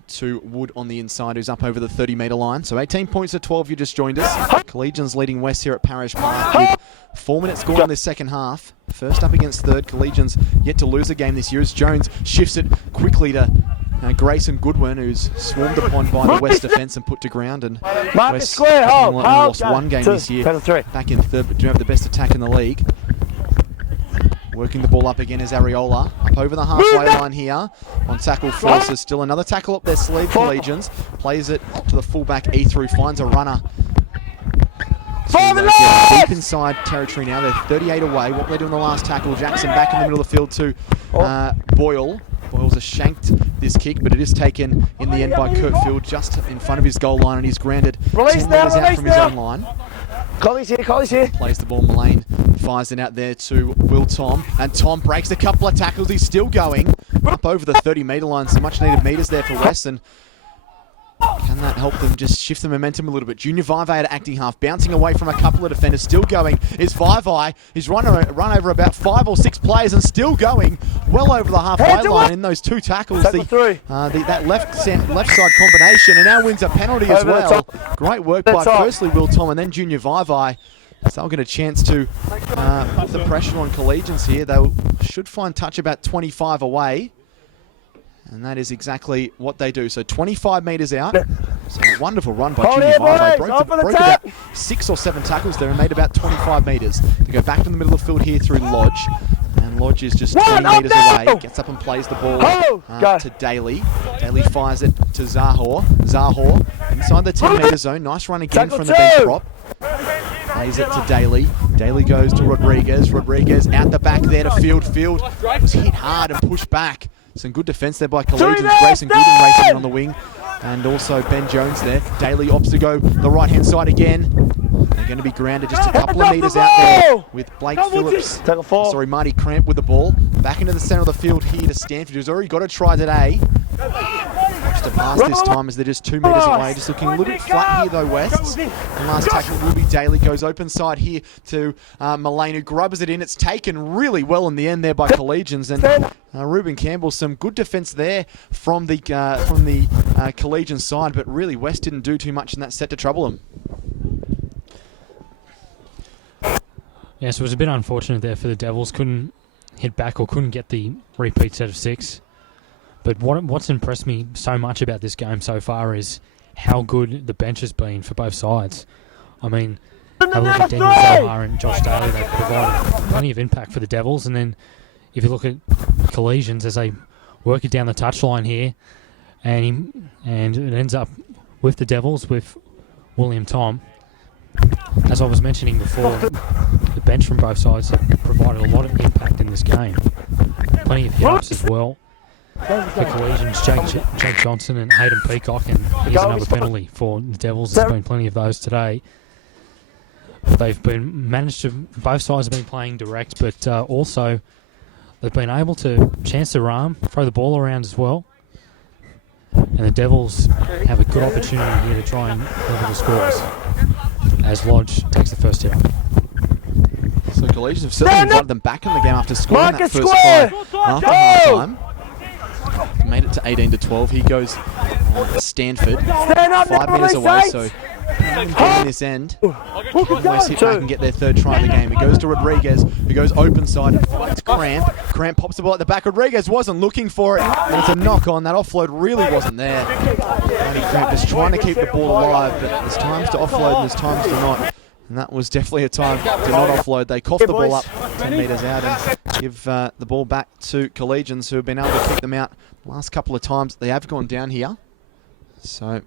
to Wood on the inside, who's up over the 30-metre line. So 18 points to 12, you just joined us. Collegians leading West here at Parish Park with 4 minutes gone in this second half. First up against third. Collegians yet to lose a game this year as Jones shifts it quickly to Grayson Goodwin, who's swarmed upon by the West defence and put to ground. And West only lost 1 game this year, back in third, but do have the best attack in the league. Working the ball up again is Areola. Up over the halfway line here on tackle forces. Still another tackle up their sleeve, Collegians. Plays it to the fullback, E-through, finds a runner. Deep inside territory now. They're 38 away. What they do in the last tackle. Jackson back in the middle of the field to Boyle. Boyles has shanked this kick, but it is taken in the end by Kurt Field just in front of his goal line, and he's grounded 10 metres out from his own line. Colley's here. Plays the ball, Mullane fires it out there to Will Tom, and Tom breaks a couple of tackles. He's still going up over the 30-metre line. Some much needed metres there for West, and can that help them just shift the momentum a little bit? Junior Vivai at acting half, bouncing away from a couple of defenders. Still going is Vivai. He's run over about 5 or 6 players and still going well over the halfway line in those 2 tackles. That left side combination, and now wins a penalty as well. Great work by firstly Will Tom and then Junior Vivai. So they'll get a chance to put the pressure on Collegians here. They should find touch about 25 away. And that is exactly what they do. So 25 metres out. So a wonderful run by Junior Vivai. Broke about 6 or 7 tackles there and made about 25 metres. They go back to the middle of the field here through Lodge. And Lodge is just 20 metres away. Gets up and plays the ball to Daly. Daly fires it to Zahor. Zahor inside the 10-metre zone. Nice run again from the bench prop. Plays it to Daly. Daly goes to Rodriguez. Rodriguez out the back there to Field. Field was hit hard and pushed back. Some good defence there by Collegians. Grayson Gooden racing on the wing. And also Ben Jones there. Daly opts to go the right-hand side again. They're going to be grounded just a couple of metres out there with Blake Phillips. Marty Cramp with the ball. Back into the centre of the field here to Stanford, who's already got a try today. Just a pass this time as they're just 2 metres away. Just looking a little bit flat here though, West. The last tackle will be Daly. Goes open side here to Mullane, who grubs it in. It's taken really well in the end there by Collegians. And Ruben Campbell, some good defence there from the Collegian side, but really West didn't do too much in that set to trouble them. Yes, it was a bit unfortunate there for the Devils. Couldn't hit back or couldn't get the repeat set of 6. But what's impressed me so much about this game so far is how good the bench has been for both sides. I mean, have a look at Daniel Zohar and Josh Daly. They've provided plenty of impact for the Devils. And then if you look at Collegians as they work it down the touchline here, and it ends up with the Devils with William Tom. As I was mentioning before, the bench from both sides have provided a lot of impact in this game. Plenty of hit-ups as well. For Collegians, Jake Johnson and Hayden Peacock, and here's another penalty for the Devils. There's been plenty of those today. They've been both sides have been playing direct, but also they've been able to chance their arm, throw the ball around as well. And the Devils have a good opportunity here to try and level the scores as Lodge takes the first hit. So Collegians have certainly invited them back in the game after scoring that first try after half-time. Made it to 18-12. He goes on Stanford, 5 metres away, so getting this end. Can West hit back and get their 3rd try of the game? It goes to Rodriguez, who goes open side and finds Cramp. Cramp pops the ball at the back. Rodriguez wasn't looking for it, and it's a knock on. That offload really wasn't there. Cramp just trying to keep the ball alive, but there's times to offload and there's times to not. And that was definitely a time to not offload. They coughed the ball up 10 metres out and give the ball back to Collegians, who have been able to kick them out the last couple of times. They have gone down here. So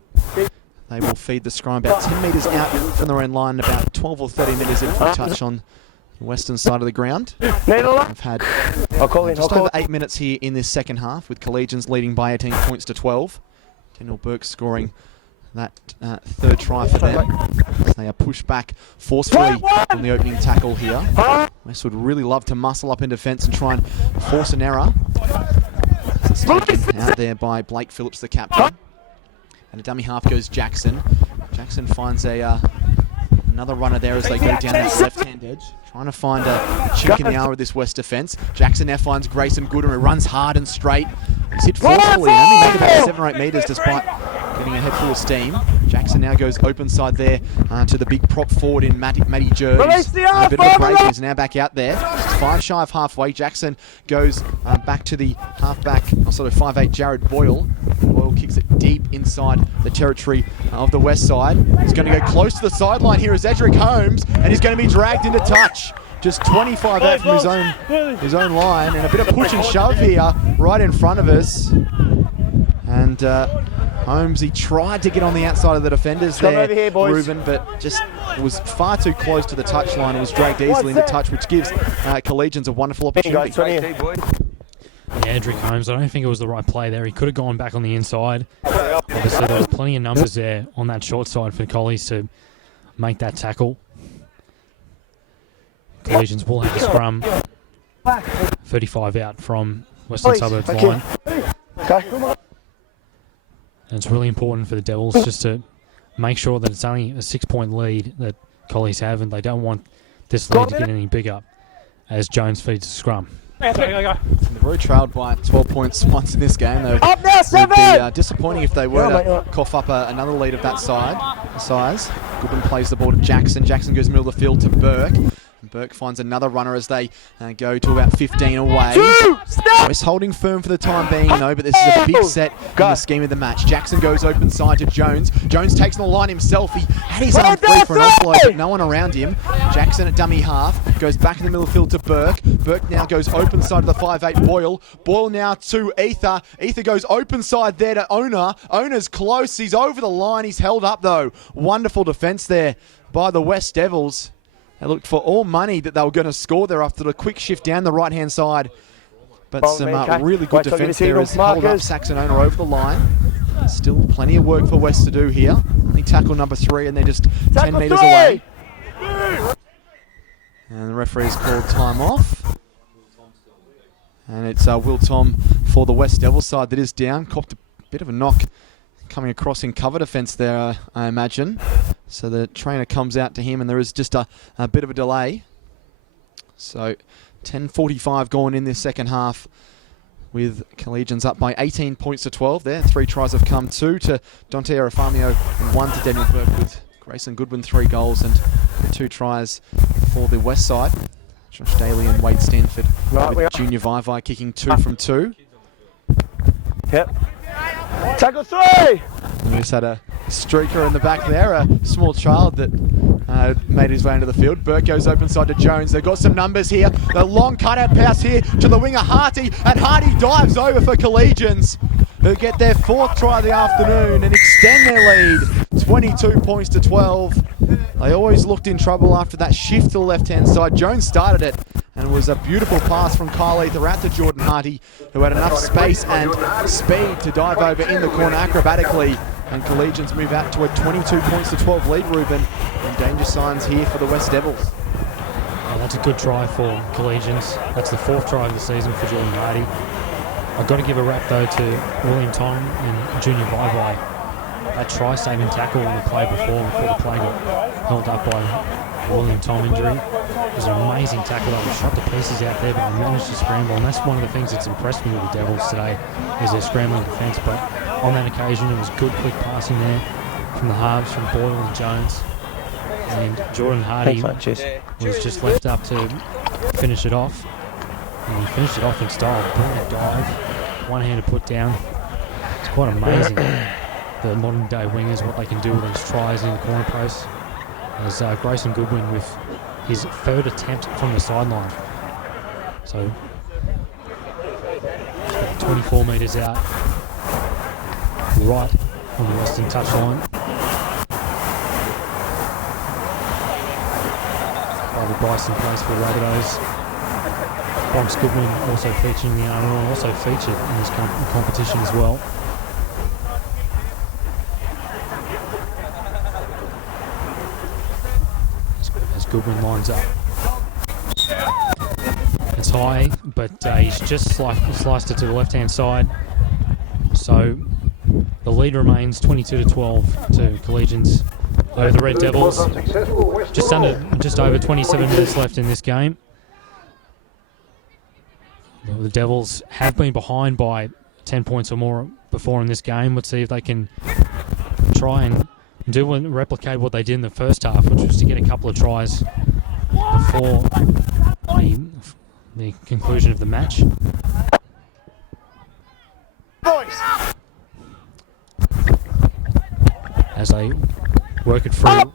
they will feed the scrum about 10 metres out from their own line, about 12 or 13 metres in for a touch on western side of the ground. I've had just over 8 minutes here in this second half, with Collegians leading by 18 points to 12. Daniel Burke scoring that third try for them. As they are pushed back forcefully on the opening tackle here. West would really love to muscle up in defence and try and force an error. It's taken out there by Blake Phillips, the captain. And a dummy half goes Jackson. Jackson finds another runner there as they go down that left-hand edge. Trying to find a chink in the armour of this West defence. Jackson now finds Grayson Goodwin, who runs hard and straight. He's hit forcefully and only made about 7 or 8 metres despite getting a head full of steam. Jackson now goes open side there to the big prop forward in Matty Jerd. A bit of a break. He's now back out there. It's 5 shy of halfway. Jackson goes back to the halfback, 5'8", Jared Boyle. Boyle kicks it deep inside the territory of the West side. He's going to go close to the sideline here as Edric Holmes, and he's going to be dragged into touch. Just 25 out from his own line, and a bit of push and shove here right in front of us. And Holmes, he tried to get on the outside of the defenders there, Ruben, but just was far too close to the touchline and was dragged easily into touch, which gives Collegians a wonderful opportunity. Yeah, Edric Holmes, I don't think it was the right play there. He could have gone back on the inside. Obviously, there was plenty of numbers there on that short side for Collies to make that tackle. Collegians will have a scrum 35 out from Western Suburbs line. And it's really important for the Devils just to make sure that it's only a 6-point lead that Collies have, and they don't want this lead to get any bigger as Jones feeds the scrum. They're very trailed by 12 points once in this game. It would be disappointing if they were to cough up another lead of that size. Goodwin plays the ball to Jackson. Jackson goes middle of the field to Burke. Burke finds another runner as they go to about 15 away. West holding firm for the time being, though, but this is a big set in the scheme of the match. Jackson goes open side to Jones. Jones takes on the line himself. He had his arm free for an offload, but no one around him. Jackson at dummy half goes back in the middle of the field to Burke. Burke now goes open side to the 5'8" Boyle. Boyle now to Ether. Ether goes open side there to Owner. Owner's close. He's over the line. He's held up, though. Wonderful defence there by the West Devils. They looked for all money that they were going to score there after the quick shift down the right-hand side. But some really good defence there as held up Saxon Owner over the line. Still plenty of work for West to do here. Only tackle number 3, and they're just 10 metres away. And the referee's called time off. And it's Will Tom for the West Devils side that is down. Copped a bit of a knock coming across in cover defence there, I imagine. So the trainer comes out to him, and there is just a bit of a delay. So 10:45 going in this second half, with Collegians up by 18 points to 12 there. 3 tries have come, 2 to Dante Arafamio and 1 to Daniel Burke, with Grayson Goodwin 3 goals and 2 tries for the West side. Josh Daly and Wade Stanford with Junior Vivai kicking 2 from 2. Yep. Tackle 3! We just had a streaker in the back there, a small child that made his way into the field. Burke goes open side to Jones. They've got some numbers here. The long cutout pass here to the winger Harty, and Harty dives over for Collegians, who get their 4th try of the afternoon and extend their lead 22 points to 12. They always looked in trouble after that shift to the left-hand side. Jones started it, and it was a beautiful pass from Kyle Ether out to Jordan Harty, who had enough space and speed to dive over in the corner acrobatically. And Collegians move out to a 22 points to 12 lead, Ruben. And danger signs here for the West Devils. Oh, that's a good try for Collegians. That's the 4th try of the season for Jordan Harty. I've got to give a rap, though, to William Tom and Junior Vivai. That try-saving tackle on the play before the play got held up by William Tom injury. It was an amazing tackle that was shot to pieces out there, but they managed to scramble, and that's one of the things that's impressed me with the Devils today, is their scrambling defence. But on that occasion, it was good quick passing there from the halves, from Boyle and Jones. And Jordan Harty was just left up to finish it off. And he finished it off in style. Brilliant dive, one-handed put down. It's quite amazing, the modern-day wingers, what they can do with these tries in the corner post. As Grayson Goodwin with his 3rd attempt from the sideline. So 24 metres out, right on the western touchline. the Bryson plays for the Rabbitohs. Bronx Goodwin also featuring in the IRL, also featured in this competition as well. As Goodwin lines up. It's high, but he's just sliced it to the left-hand side. So the lead remains 22-12 to Collegians over the Red Devils. Just over 27 minutes left in this game. The Devils have been behind by 10 points or more before in this game. Let's see if they can try and replicate what they did in the first half, which was to get a couple of tries before the conclusion of the match. As they work it through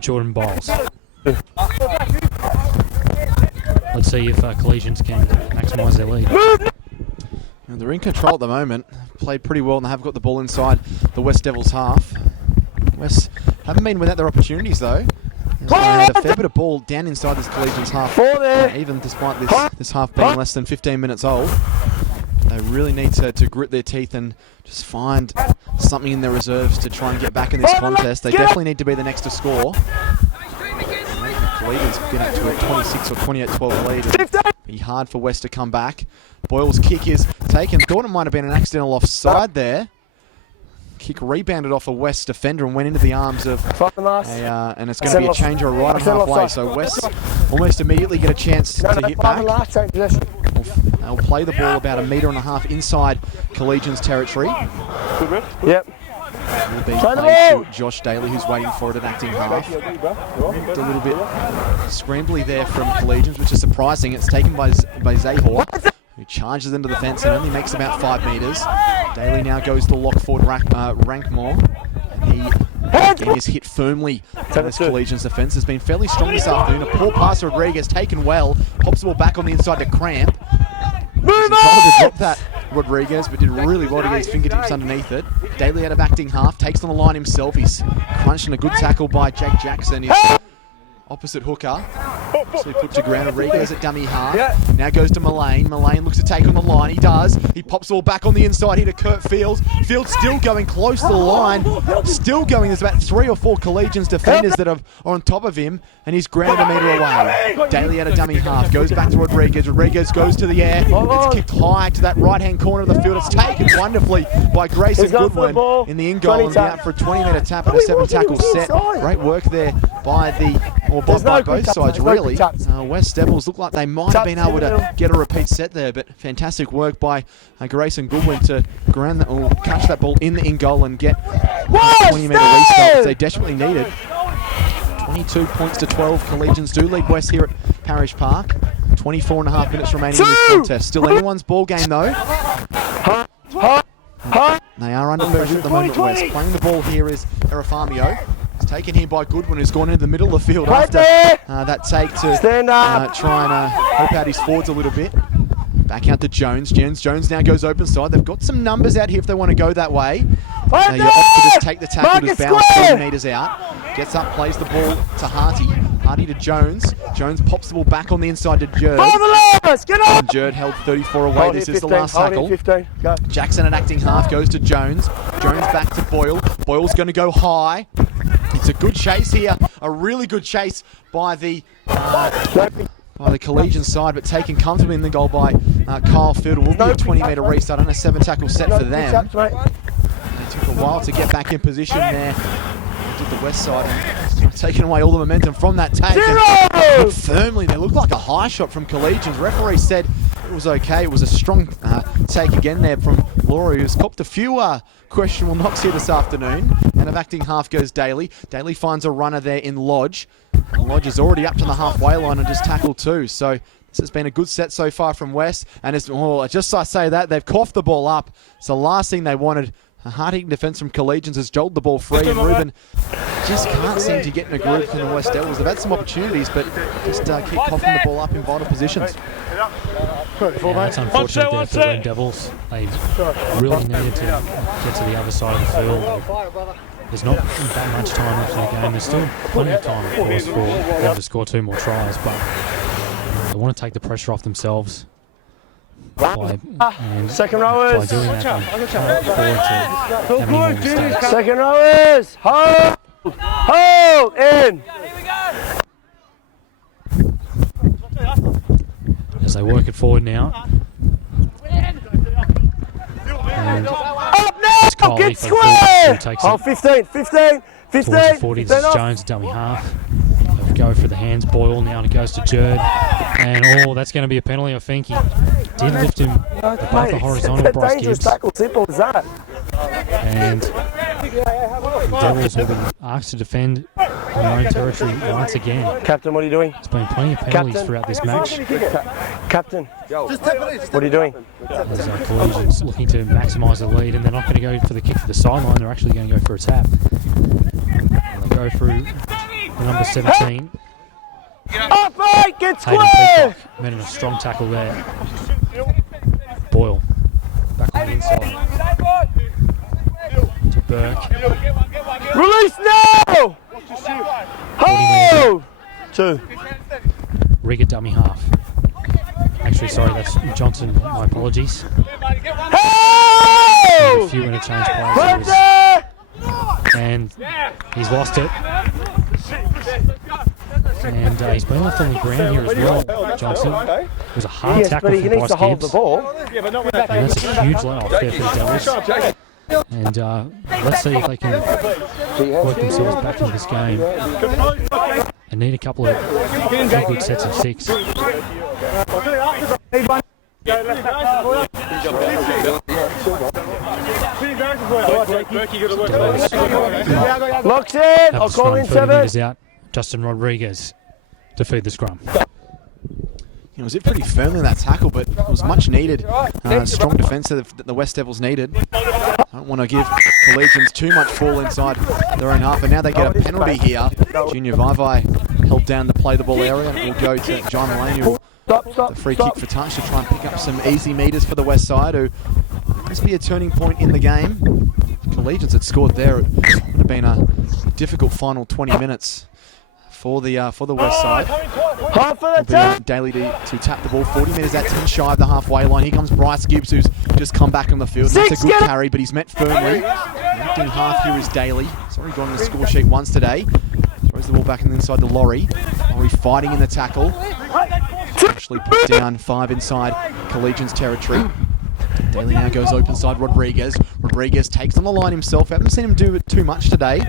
Jordan Bowles. Let's see if Collegians can maximise their lead. And they're in control at the moment. Played pretty well and they have got the ball inside the West Devils half. West haven't been without their opportunities though. They had a fair bit of ball down inside this Collegians half. Even despite this half being less than 15 minutes old. They really need to grit their teeth and just find something in their reserves to try and get back in this contest. They definitely need to be the next to score. Collegians get up to a 26 or 28-12 lead. It'll be hard for West to come back. Boyle's kick is taken. Thought it might have been an accidental offside there. Kick rebounded off a West defender and went into the arms of and it's going to be a changer right on halfway. So West almost immediately get a chance to hit back. They'll play the ball about 1.5 meters inside Collegians territory. Yep. Will be played to Josh Daly, who's waiting for it at acting half. Looked a little bit scrambly there from Collegians, which is surprising. It's taken by Zahor, who charges into the fence and only makes about 5 meters. Daly now goes to lock forward Rankmore, and he again is hit firmly by this Collegians defence. Has been fairly strong this afternoon. A poor pass to Rodriguez, taken well, pops the ball back on the inside to Cramp. He's entitled to drop that, Rodriguez, but did really well to get his fingertips underneath it. Daly out of acting half, takes on the line himself. He's crunched in a good tackle by Jake Jackson, his opposite hooker. So he put to ground. Rodriguez at dummy half. Now goes to Mullane. Mullane looks to take on the line. He does. He pops the ball back on the inside here to Kurt Fields. Fields still going close to the line. Still going. There's about 3 or 4 Collegians defenders that are on top of him, and he's grounded 1 meter away. Daly out of dummy half. Goes back to Rodriguez. Rodriguez goes to the air. It's kicked high to that right-hand corner of the field. It's taken wonderfully by Grayson Goodwin in the in goal and be out for a 20-meter tap and a 7-tackle set. Great work there by both sides, really. West Devils look like they might have been able to get a repeat set there, but fantastic work by Grayson Goodwin to catch that ball in the in goal and get a 20-meter restart they desperately needed. 22 points to 12. Collegians do lead West here at Parish Park. 24.5 minutes remaining in this contest. Still anyone's ball game though. They are under pressure at the moment. West playing the ball here is Erafamio. Taken here by Goodwin, who's gone into the middle of the field after that take to try and help out his forwards a little bit. Back out to Jones. Jones now goes open side. They've got some numbers out here if they want to go that way. You opt to just take the tackle, just bounce 20 metres out. Gets up, plays the ball to Harty. Harty to Jones. Jones pops the ball back on the inside to Jerd. And Jerd held 34 away. This is the last tackle. Jackson at acting half goes to Jones. Jones back to Boyle. Boyle's going to go high. It's a good chase here, a really good chase by the Collegian side, but taken comfortably in the goal by Kyle Field. Will be a 20-meter restart and a 7-tackle set for them. They took a while to get back in position there. Did the West side and taking away all the momentum from that take. And firmly, they looked like a high shot from Collegians. Referee said it was okay. It was a strong take again there from Laurie, who's copped a few questionable knocks here this afternoon. And of acting half goes Daly. Daly finds a runner there in Lodge. Lodge is already up to the halfway line and just tackled 2. So this has been a good set so far from West. And just I say that, they've coughed the ball up. It's the last thing they wanted. A hard-hitting defence from Collegians has jolted the ball free, and Ruben just can't seem to get in a groove from the West Devils. They've had some opportunities, but just keep coughing the ball up in vital positions. It's unfortunate there for the Devils. They really needed to get to the other side of the field. there's not that much time left in the game. There's still plenty of time, of course, for them to score 2 more tries, but they want to take the pressure off themselves. Second rowers. By doing that, they can't afford to have any more mistakes. Second rowers. Hold. Hold in. As they work it forward now. And up now. Get square. Hold 15. 15. 15. 40. This is Jones, dummy half. They'll go for the hands. Boyle now, and it goes to Jerd. And that's going to be a penalty, I think. He did lift him above the horizontal, Bryce Gibbs. Tackle, simple as that. And the Devils will be asked to defend in their own territory once again. Captain, what are you doing? There's been plenty of penalties throughout this match. Captain, what are you doing? As Collegians looking to maximise the lead, and they're not going to go for the kick for the sideline, they're actually going to go for a tap. And they go through the number 17. Up, mate, get square! Hayden Peacock made a strong tackle there. Boyle back on the inside to Burke. Release now! Hold! 2. Rigger dummy half. Actually, sorry, that's Johnson. My apologies. Hold! A few interchange plays. And he's lost it. And he's been left on the ground here as well, Johnson. It was a hard tackle from Bryce Gibbs. And that's a huge let-off there for the Devils. And let's see if they can work themselves back into this game. They need a couple of good sets of 6. Locks in. I'll call in 7. Is out. Justin Rodriguez to feed the scrum. It was pretty firmly in that tackle, but it was much needed. Strong defence that the West Devils needed. I don't want to give Collegians too much fall inside their own half, but now they get a penalty here. Junior Vaivai held down the play the ball area, and it will go to John Mullane, who the free kick for touch to try and pick up some easy meters for the West side, who must be a turning point in the game. If Collegians had scored there, it would have been a difficult final 20 minutes. For the West side. Daly to tap the ball 40 metres at 10 shy of the halfway line. Here comes Bryce Gibbs, who's just come back on the field. That's a good carry, but he's met firmly. Empty half here is Daly. He's already gone on the score sheet once today. Throws the ball back in the inside to Laurie. Laurie fighting in the tackle. Actually put down 5 inside Collegians territory. Daly now goes open side Rodriguez. Rodriguez takes on the line himself. Haven't seen him do it too much today.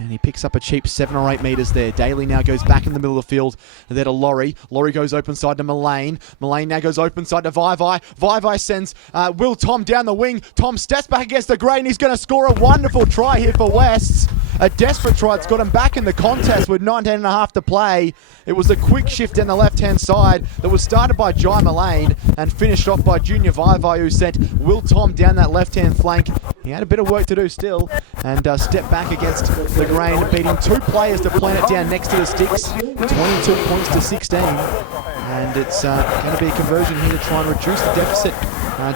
And he picks up a cheap 7 or 8 metres there. Daly now goes back in the middle of the field. There to Laurie. Laurie goes open side to Mullane. Mullane now goes open side to Vaivai. Vaivai sends Will Tom down the wing. Tom steps back against the grain. He's going to score a wonderful try here for Wests. A desperate try. It's got him back in the contest with 19.5 to play. It was a quick shift down the left-hand side that was started by Jai Mullane and finished off by Junior Vaivai, who sent Will Tom down that left-hand flank. He had a bit of work to do still, and stepped back against the grain, beating 2 players to plant it down next to the sticks. 22 points to 16. And it's going to be a conversion here to try and reduce the deficit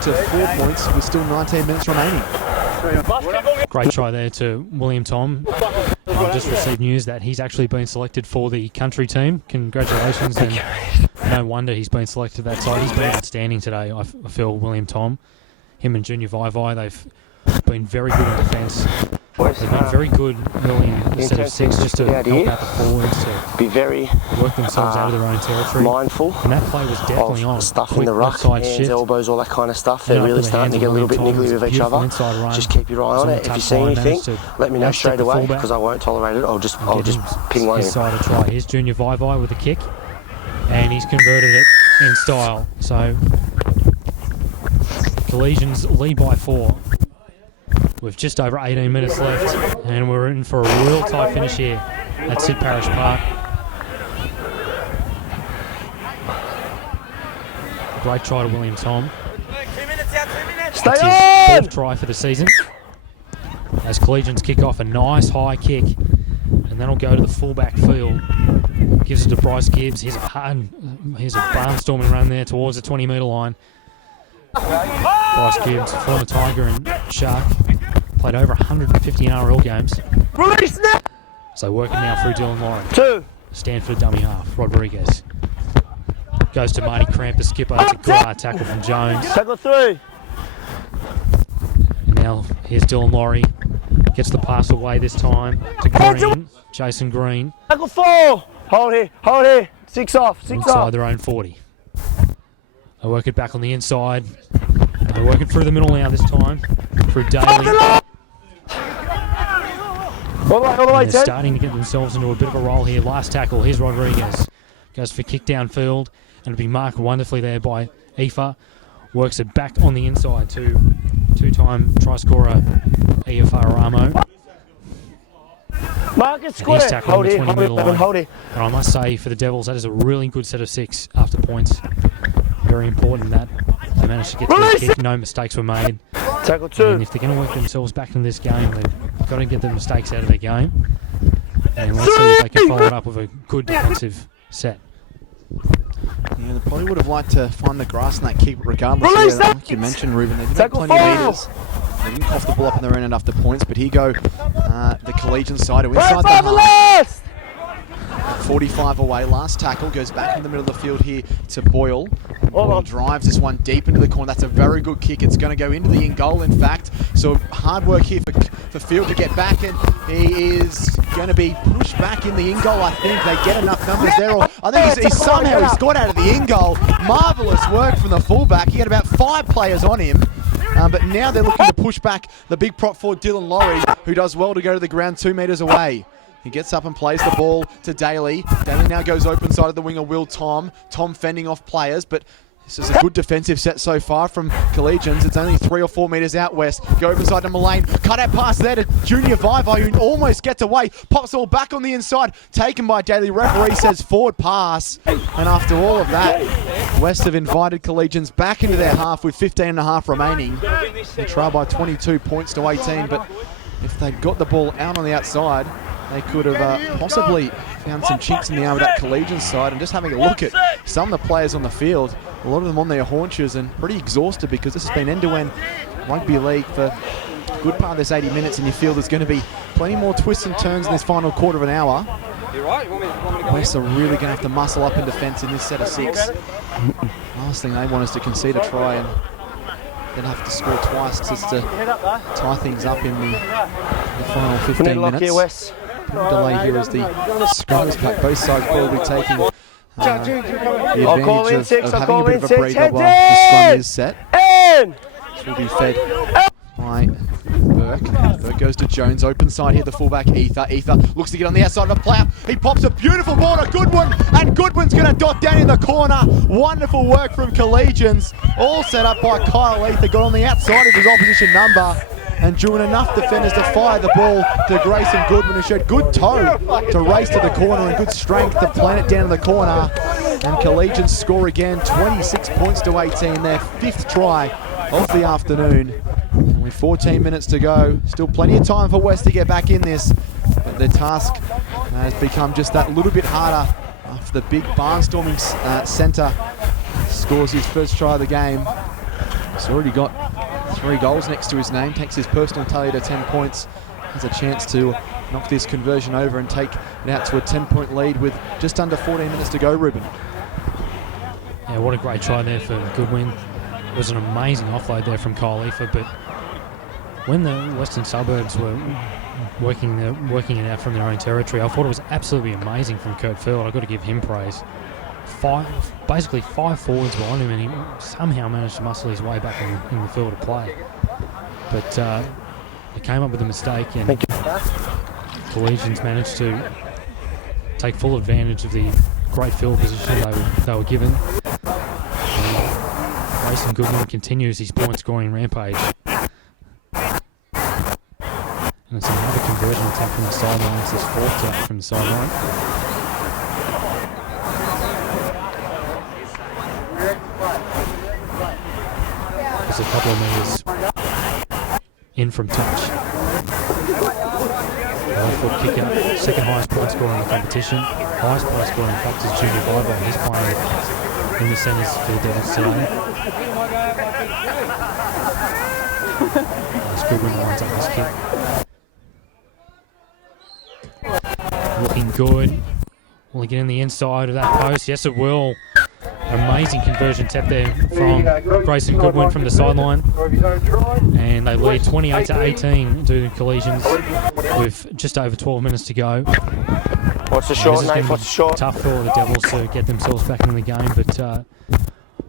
to 4 points with still 19 minutes remaining. Great try there to William Tom. I've just received news that he's actually been selected for the country team. Congratulations, and no wonder he's been selected for that side. He's been outstanding today, I feel, William Tom. Him and Junior Vaivai, they've been very good in defence. They've been very good early in the set of 6 just to help out the forwards to be very work themselves out of their own territory. Mindful. And that play was definitely on. Stuff in the ruck, hands, elbows, all that kind of stuff. They're really starting to get a little bit niggly with each other. Just keep your eye on it. If you see anything, let me know straight away, because I won't tolerate it. I'll just ping one in. Try. Here's Junior Vaivai with a kick, and he's converted it in style. So Collegians lead by 4. With just over 18 minutes left, and we're in for a real tight finish here at Sid Parish Park. Great try to William Tom. Stay That's on! his 4th try for the season. As Collegians kick off a nice high kick, and then will go to the fullback field. Gives it to Bryce Gibbs. Here's a barnstorming run there towards the 20-metre line. Bryce Gibbs, former Tiger and Shark, played over 150 IRL games. So working now through Dylan Laurie. 2. Stanford dummy half, Rodriguez. Goes to Marty Cramp, the skipper. It's a good hard tackle from Jones. Tackle 3. And now here's Dylan Laurie. Gets the pass away this time to Green. Jason Green. Tackle 4. Hold here. 6 off. Inside their own 40. They work it back on the inside. They're working through the middle now this time. Through Daly. All the way, they're starting to get themselves into a bit of a roll here. Last tackle. Here's Rodriguez. Goes for kick downfield. And it'll be marked wonderfully there by Aoife. Works it back on the inside to two-time try-scorer Aoife Aramo. Marcus He's tackling the 20-metre line. Hold it. And I must say, for the Devils, that is a really good set of 6 after points. Very important that they managed to get to the kick. No mistakes were made. Tackle 2. And if they're going to work themselves back into this game, they've got to get the mistakes out of their game. And let's see if they can follow it up with a good defensive set. Yeah, they probably would have liked to find the grass in that kick, but regardless, like you mentioned, Ruben, they did have plenty of meters. They didn't cough the ball up in their own end after points, but here go the Collegians side who inside the half. 45 away, last tackle, goes back in the middle of the field here to Boyle. Boyle drives this one deep into the corner. That's a very good kick. It's going to go into the in goal, in fact. So hard work here for Field to get back, and he is going to be pushed back in the in goal. I think they get enough numbers there. Or I think he's somehow got out of the in goal. Marvellous work from the fullback. He had about 5 players on him. But now they're looking to push back the big prop forward Dylan Laurie, who does well to go to the ground 2 metres away. He gets up and plays the ball to Daly. Daly now goes open side of the winger, Will Tom. Tom fending off players, but this is a good defensive set so far from Collegians. It's only 3 or 4 metres out west. Go open side to Mullane. Cut out pass there to Junior Vivai, who almost gets away. Pops all back on the inside. Taken by Daly. Referee says forward pass. And after all of that, West have invited Collegians back into their half with 15.5 remaining. They trail by 22 points to 18, but if they'd got the ball out on the outside, they could have possibly found some chinks in the arm of that Collegians side. And just having a look at some of the players on the field, a lot of them on their haunches and pretty exhausted, because this has been end-to-end rugby league for a good part of this 80 minutes, and you feel there's going to be plenty more twists and turns in this final quarter of an hour. West are really going to have to muscle up in defence in this set of 6. Last thing they want is to concede a try and then have to score twice just to tie things up in the final 15 minutes. Delay here as the scrums pack. Both sides probably taking the advantage of having a bit of a breather while the scrum is set. This will be fed by Burke. Burke goes to Jones, open side here, the fullback Ether. Ether looks to get on the outside of the player. He pops a beautiful ball to Goodwin, and Goodwin's going to dot down in the corner. Wonderful work from Collegians. All set up by Kyle Ether. Got on the outside of his opposition number and drew in enough defenders to fire the ball to Grayson Goodwin, who showed good toe to race to the corner and good strength to plant it down in the corner. And Collegians score again, 26 points to 18, their 5th try of the afternoon. And with 14 minutes to go, still plenty of time for West to get back in this, but their task has become just that little bit harder after the big barnstorming centre scores his first try of the game. He's already got 3 goals next to his name, takes his personal tally to 10 points, has a chance to knock this conversion over and take it out to a 10-point lead with just under 14 minutes to go, Ruben. Yeah, what a great try there for Goodwin. It was an amazing offload there from Kyle Aoife, but when the Western Suburbs were working it out from their own territory, I thought it was absolutely amazing from Kurt Field. I've got to give him praise. Basically 5 forwards behind him, and he somehow managed to muscle his way back in the field of play. But they came up with a mistake, and Collegians managed to take full advantage of the great field position they were given. Grayson Goodwin continues his point-scoring rampage. And it's another conversion attempt from the sideline. It's his 4th tap from the sideline. Just a couple of metres in from touch. Foot kick out, 2nd highest point scorer in the competition. Highest point scorer in fact is Junior Vivai, and he's playing in the centres for the Devils today. Nice Goodwin lines up this kick. Looking good. Will he get in the inside of that post? Yes, it will. Amazing conversion tap there from Grayson Goodwin from the sideline. And they lead 28-18 to the Collegians with just over 12 minutes to go. What's the short, Nate? What's the short? Tough for the Devils to get themselves back into the game, but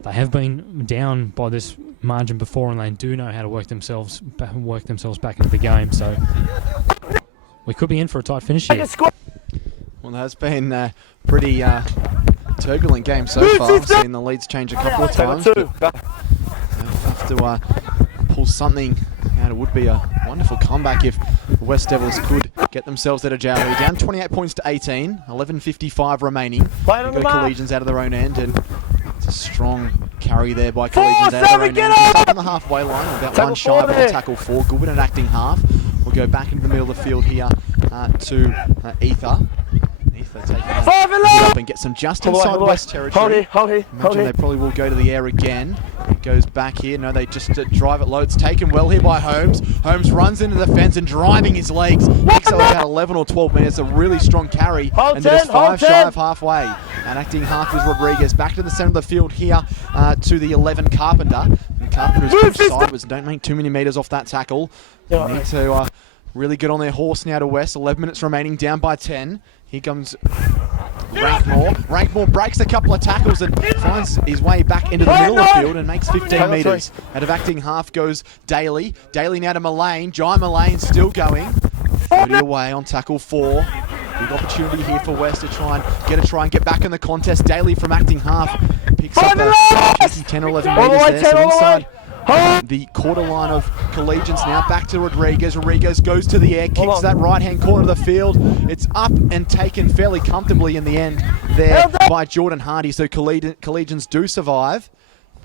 they have been down by this margin before, and they do know how to work themselves back into the game. So we could be in for a tight finish here. Well, it has been a pretty turbulent game so far. I've seen the leads change a couple of times. But have to pull something out. It would be a wonderful comeback if the West Devils could get themselves out of jail. They're down 28 points to 18, 11:55 remaining. They've got Collegians out of their own end, and it's a strong carry there by Collegians out of their own end. Just up on the halfway line, about one shy of a tackle 4. Goodwin at acting half. We'll go back into the middle of the field here to Ether. Ether taking it up and get some just inside West territory. Imagine they probably will go to the air again. It goes back here. No, they just drive it low. It's taken well here by Holmes. Holmes runs into the fence and driving his legs. Picks up about 11 or 12 minutes. A really strong carry. And there's 5 shy of halfway. And acting half is Rodriguez. Back to the centre of the field here to the 11 Carpenter. And Carpenter's pushed sideways. Don't make too many metres off that tackle. They need to really get on their horse now to West. 11 minutes remaining, down by 10. Here comes Rankmore. Rankmore breaks a couple of tackles and finds his way back into the middle of the field and makes 15 metres. Out of acting half goes Daly. Daly now to Mullane. Jai Mullane still going. 30 away on tackle 4. Big opportunity here for West to try and get back in the contest. Daly from acting half picks up 10 or 11 metres there. So inside the quarter line of Collegians now, back to Rodriguez. Rodriguez goes to the air, kicks that right-hand corner of the field. It's up and taken fairly comfortably in the end there by Jordan Hardy. So Collegians do survive,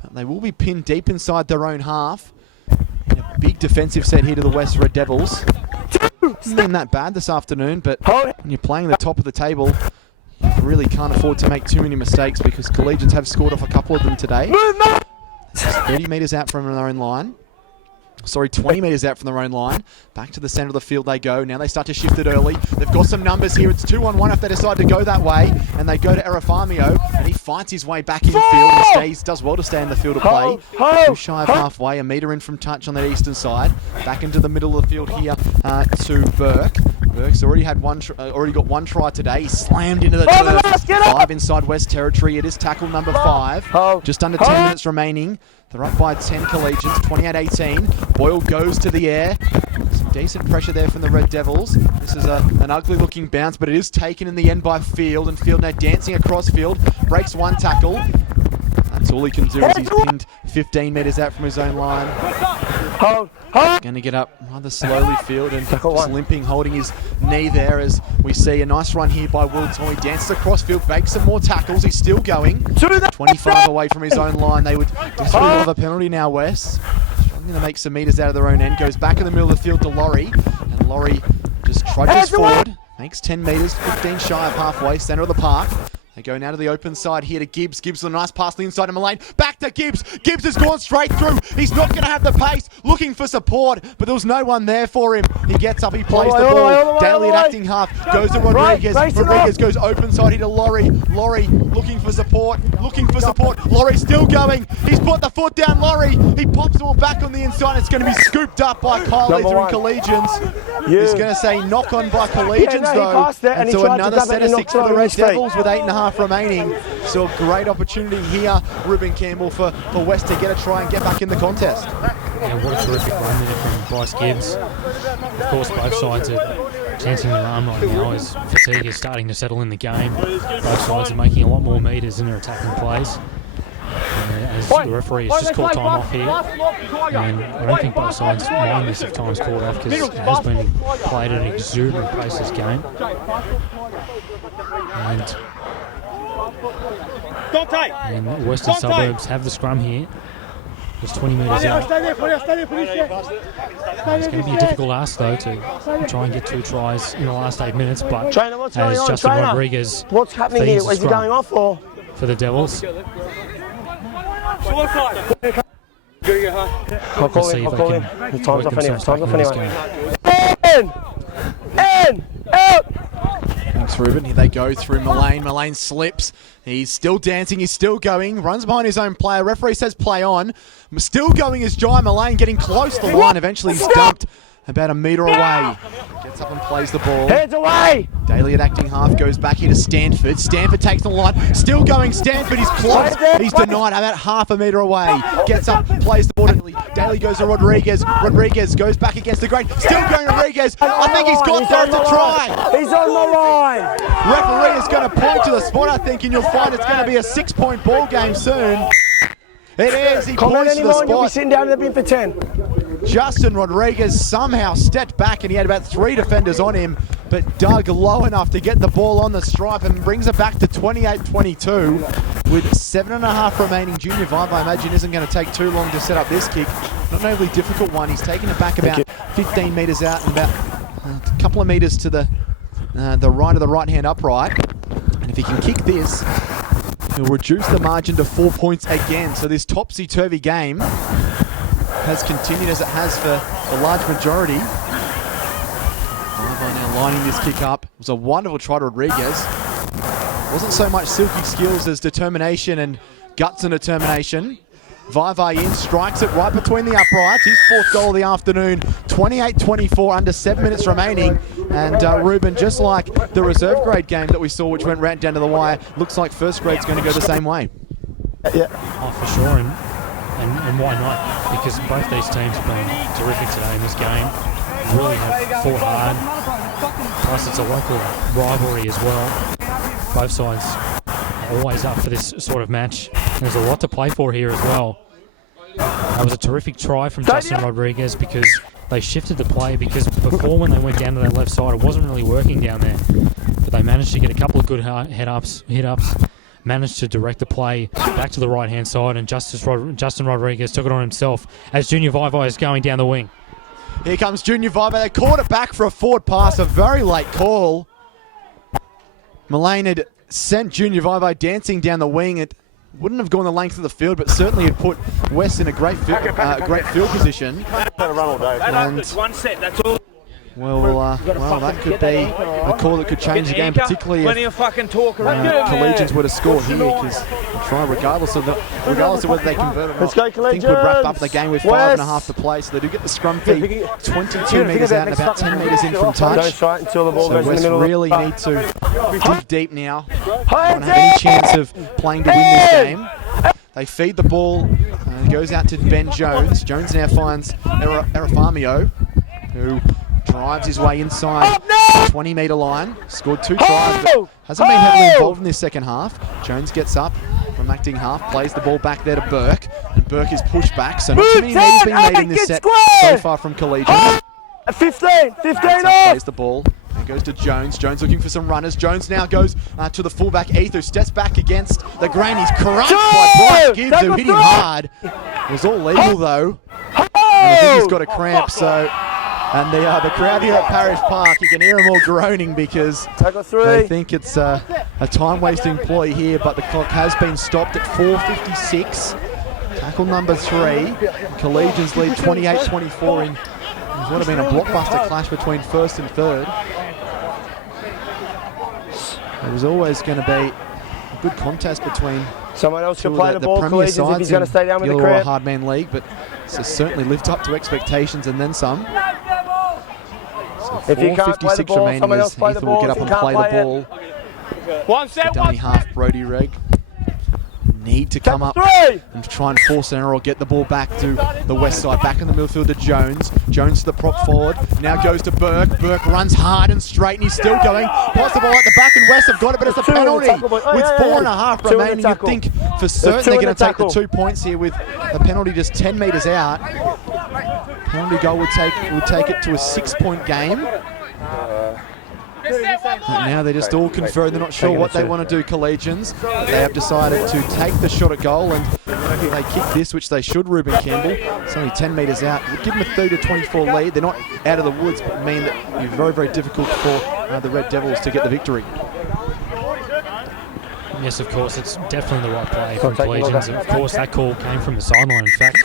but they will be pinned deep inside their own half. A big defensive set here to the West Red Devils. It's not that bad this afternoon, but when you're playing the top of the table, you really can't afford to make too many mistakes because Collegians have scored off a couple of them today. 30 metres out from their own line. Sorry, 20 metres out from their own line. Back to the centre of the field they go. Now they start to shift it early. They've got some numbers here. It's 2-on-1 if they decide to go that way. And they go to Erafamio, and he fights his way back in field and does well to stay in the field of play. 2 shy of halfway, a metre in from touch on the eastern side. Back into the middle of the field here to Burke. Burke's already got one try today. He slammed into the turf. 5 inside West territory. It is tackle number 5. Just under 10 minutes remaining. They're up by 10 Collegians, 28-18. Boyle goes to the air. Some decent pressure there from the Red Devils. This is an ugly-looking bounce, but it is taken in the end by Field. And Field now dancing across Field. Breaks one tackle. That's all he can do as he's pinned 15 metres out from his own line. Going to get up rather slowly, Field, and just limping, holding his knee there as we see a nice run here by Will Toy. Dances across Field, bakes some more tackles. He's still going. 25 away from his own line. They would desperately love a penalty now, West. Struggling to make some metres out of their own end. Goes back in the middle of the field to Laurie. And Laurie just trudges forward. Makes 10 metres, 15 shy of halfway, centre of the park. They go now to the open side here to Gibbs. Gibbs with a nice pass to the inside of Mullane. Back to Gibbs. Gibbs has gone straight through. He's not going to have the pace. Looking for support, but there was no one there for him. He gets up. He plays the ball. Daly at acting half. Goes to Rodriguez. Rodriguez goes open side here to Laurie. Laurie looking for support. Laurie still going. He's put the foot down. Laurie. He pops the ball back on the inside. It's going to be scooped up by Kyle Ether and Collegians. He's going to say knock on by Collegians though. And so another set of 6 for the Red Devils with 8.5 remaining. So a great opportunity here, Ruben Campbell, for West to get a try and get back in the contest. Yeah, what a terrific run there from Bryce Gibbs. Of course, both sides are chancing their arm right now as fatigue is starting to settle in the game. Both sides are making a lot more metres in their attacking plays. As the referee has just called time off here, and I don't think both sides mind this if time's called off because it has been played at an exuberant pace this game. And the Western Suburbs have the scrum here. Just 20 metres out. It's going to be a difficult ask though to try and get 2 tries in the last 8 minutes, but as Justin Rodriguez what's happening here? Is he going off or? For the Devils. I'll call him. The time's off anyway. In! Out! Thanks, Ruben. Here they go through Mullane. Mullane slips. He's still dancing. He's still going. Runs behind his own player. Referee says play on. Still going is Jai Mullane, getting close to the line. Eventually he's dumped about a metre away. Gets up and plays the ball. Hands away! Daly at acting half goes back here to Stanford. Stanford takes the line. Still going. Stanford is close. He's denied about half a metre away. Gets up, plays the ball. Daly goes to Rodriguez. Rodriguez goes back against the grain. Still going Rodriguez. I think he's got there to try. He's on the line. Referee is going to point to the spot, I think, and you'll find it's going to be a 6-point ball game soon. It is. He points to the spot. You'll be sitting down in the bin for 10. Justin Rodriguez somehow stepped back and he had about 3 defenders on him, but dug low enough to get the ball on the stripe and brings it back to 28-22 with 7.5 remaining. Junior Vibe, I imagine, isn't going to take too long to set up this kick. Not an overly difficult one. He's taken it back about 15 metres out and about a couple of metres to the right of the right-hand upright. And if he can kick this, he'll reduce the margin to 4 points again. So this topsy-turvy game has continued as it has for the large majority. Viva now lining this kick up. It was a wonderful try to Rodriguez. Wasn't so much silky skills as determination and guts and determination. Viva in, strikes it right between the uprights. His 4th goal of the afternoon. 28-24, under 7 minutes remaining. And Ruben, just like the reserve grade game that we saw, which went right down to the wire, looks like first grade's going to go the same way. Yeah. Oh, for sure. And why not? Because both these teams have been terrific today in this game. Really have fought hard. Plus, it's a local rivalry as well. Both sides are always up for this sort of match. There's a lot to play for here as well. That was a terrific try from Justin Rodriguez because they shifted the play, because before, when they went down to that left side, it wasn't really working down there. But they managed to get a couple of good hit-ups, managed to direct the play back to the right-hand side, and Justin Rodriguez took it on himself as Junior Viva is going down the wing. Here comes Junior Viva. They caught it back for a forward pass, a very late call. Mullane had sent Junior Viva dancing down the wing. It wouldn't have gone the length of the field, but certainly had put West in a great field position. And one set, that's all. Well, that could be a call that could change the game, particularly if Collegians were to score here, because try regardless of whether they convert or not. I think would wrap up the game with 5.5 to play, so they do get the scrum feed 22 metres out and about 10 metres in from touch. So West really need to dig deep now. Don't have any chance of playing to win this game. They feed the ball, and it goes out to Ben Jones. Jones now finds Erafamio, who drives his way inside the 20-metre line. Scored 2 tries, but hasn't been heavily involved in this second half. Jones gets up from acting half, plays the ball back there to Burke, and Burke is pushed back. So not too many meters being made in this set so far from Collegians. 15 off! Plays the ball. And goes to Jones. Jones looking for some runners. Jones now goes to the fullback, Ether, steps back against the grain. He's crushed by Bryce Gibbs, who hit him hard. It was all legal, though. And I think he's got a cramp, so... And the crowd here at Parish Park, you can hear them all groaning because they think it's a time-wasting ploy here, but the clock has been stopped at 4:56. Tackle number 3. Collegians lead 28-24 in what would have been a blockbuster clash between first and third. It was always going to be a good contest between someone else can play the ball, Collegians, if he's going to stay down with the crowd. crowd. Hardman League, but it's certainly lived up to expectations and then some. So if you can't play the ball, someone else play the ball. Ether will get up and play the ball. One set, dummy half, Brody Reg. Need to come up and try and force an error or get the ball back to the west side. Back in the midfield to Jones. Jones to the prop forward. Now goes to Burke. Burke runs hard and straight and he's still going. Possible at the back, and West have got it, but it's a penalty. With 4.5 remaining, you'd think for certain they're going to take the 2 points here with a penalty just 10 metres out. Penalty goal would take it to a 6-point game. And now they're just all conferring. They're not sure what they want to do, Collegians. They have decided to take the shot at goal, and if they kick this, which they should, Ruben Campbell. It's only 10 metres out. It would give them a 30-24 lead. They're not out of the woods, but mean that it would be very, very difficult for the Red Devils to get the victory. Yes, of course, it's definitely the right play from Collegians. Of course, that call came from the sideline. In fact,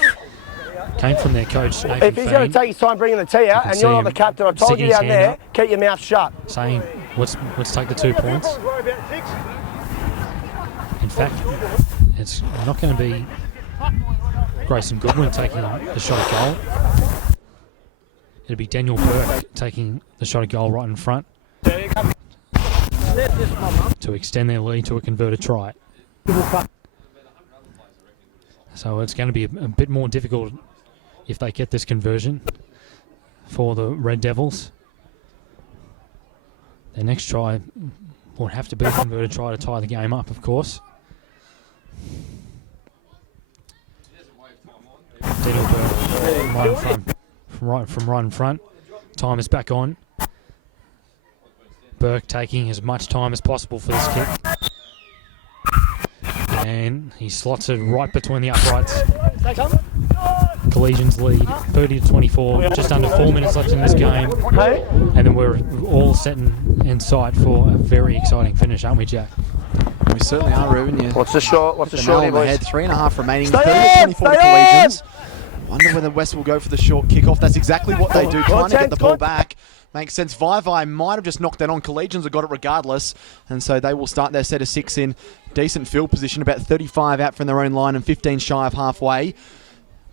came from their coach, Nathan If he's going to take his time bringing the tee out, and you're not the captain, I told you down there, keep your mouth shut. Saying, let's take the 2 points. In fact, it's not going to be Grayson Goodwin taking the shot at goal. It'll be Daniel Burke taking the shot at goal right in front to extend their lead to a converted try. So it's going to be a bit more difficult if they get this conversion for the Red Devils. Their next try would have to be a converted try to tie the game up, of course. Daniel Burke from right in front. Time is back on. Burke taking as much time as possible for this kick. And he slots it right between the uprights. Collegians lead 30-24, just under 4 minutes left in this game. And then we're all set in sight for a very exciting finish, aren't we, Jack? We certainly are, Ruben. What's the shot? What's the shot? On the head, 3.5 remaining. 30-24 Collegians. Wonder whether West will go for the short kickoff. That's exactly what they do, trying to get the ball back. Makes sense. Vai might have just knocked that on. Collegians have got it regardless. And so they will start their set of 6 in decent field position, about 35 out from their own line and 15 shy of halfway.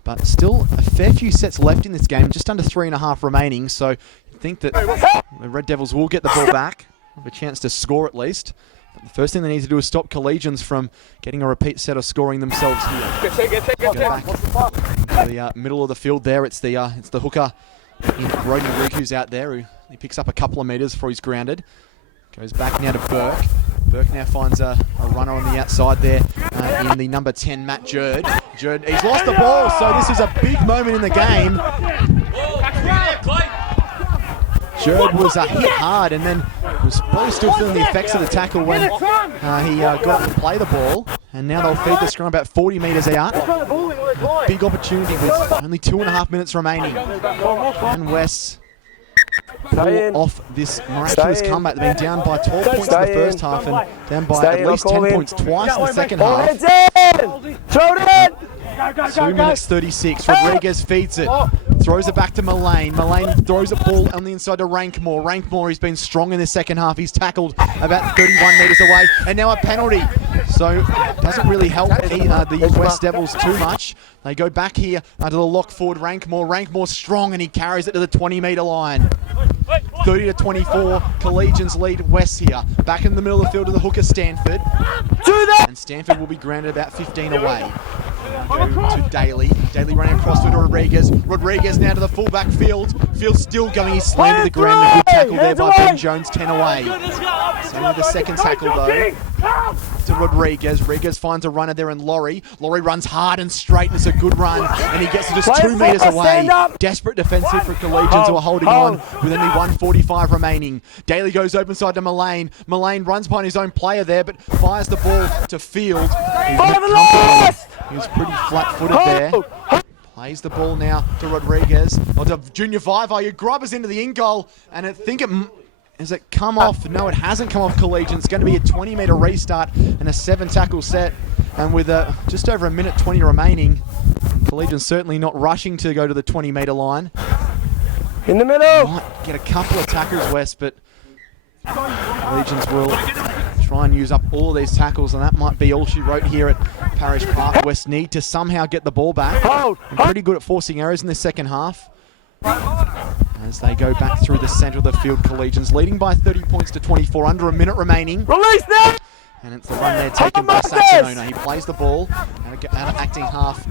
But still a fair few sets left in this game, just under 3.5 remaining. So you think that the Red Devils will get the ball back, have a chance to score at least. But the first thing they need to do is stop Collegians from getting a repeat set of scoring themselves here. Go back to the middle of the field there. It's the hooker in Brody Rigg who's out there. He picks up a couple of metres before he's grounded. Goes back now to Burke. Burke now finds a runner on the outside there in the number 10, Matt Jerd. He's lost the ball, so this is a big moment in the game. Jerd was hit hard and then was probably still feeling the effects of the tackle when he got up to play the ball. And now they'll feed the scrum about 40 metres out. A big opportunity with only 2.5 minutes remaining. And West pull off this miraculous comeback. They've been down by 12 points in the first half and down by at least 10 points twice in the second half. Throw it in! 2 minutes 36. Rodriguez feeds it. Throws it back to Mullane. Mullane throws a ball on the inside to Rankmore. Rankmore, he's been strong in the second half. He's tackled about 31 metres away. And now a penalty. So it doesn't really help the West Devils too much. They go back here to the lock forward Rankmore. Rankmore's strong and he carries it to the 20-metre line. 30-24, Collegians lead West here. Back in the middle of the field to the hooker Stanford. And Stanford will be grounded about 15 away. Go to Daly. Daly running across to Rodriguez. Rodriguez now to the fullback field. Field's still going. He's slammed to the ground. A good tackle there by Ben Jones, 10 away. It's only the second tackle though. To Rodriguez. Rodriguez finds a runner there in Laurie. Laurie runs hard and straight and it's a good run. And he gets to just 2 metres away. Desperate defensive for Collegians who are holding on with only 1:45 remaining. Daly goes open side to Mullane. Mullane runs behind his own player there but fires the ball to Field. He was pretty flat-footed there. Plays the ball now to Rodriguez. Or to Junior Vaiva. He grubbers into the in-goal and I think has it come off? No, it hasn't come off Collegians. It's going to be a 20-metre restart and a 7-tackle set. And with just over 1:20 remaining, Collegians certainly not rushing to go to the 20-metre line. In the middle! Might get a couple of tackles, West, but Collegians will try and use up all of these tackles, and that might be all she wrote here at Parish Park. West need to somehow get the ball back. And pretty good at forcing errors in the second half. As they go back through the centre of the field, Collegians leading by 30 points to 24, under a minute remaining. Release them! And it's the run there taken by Saxonona. He plays the ball, out of acting half.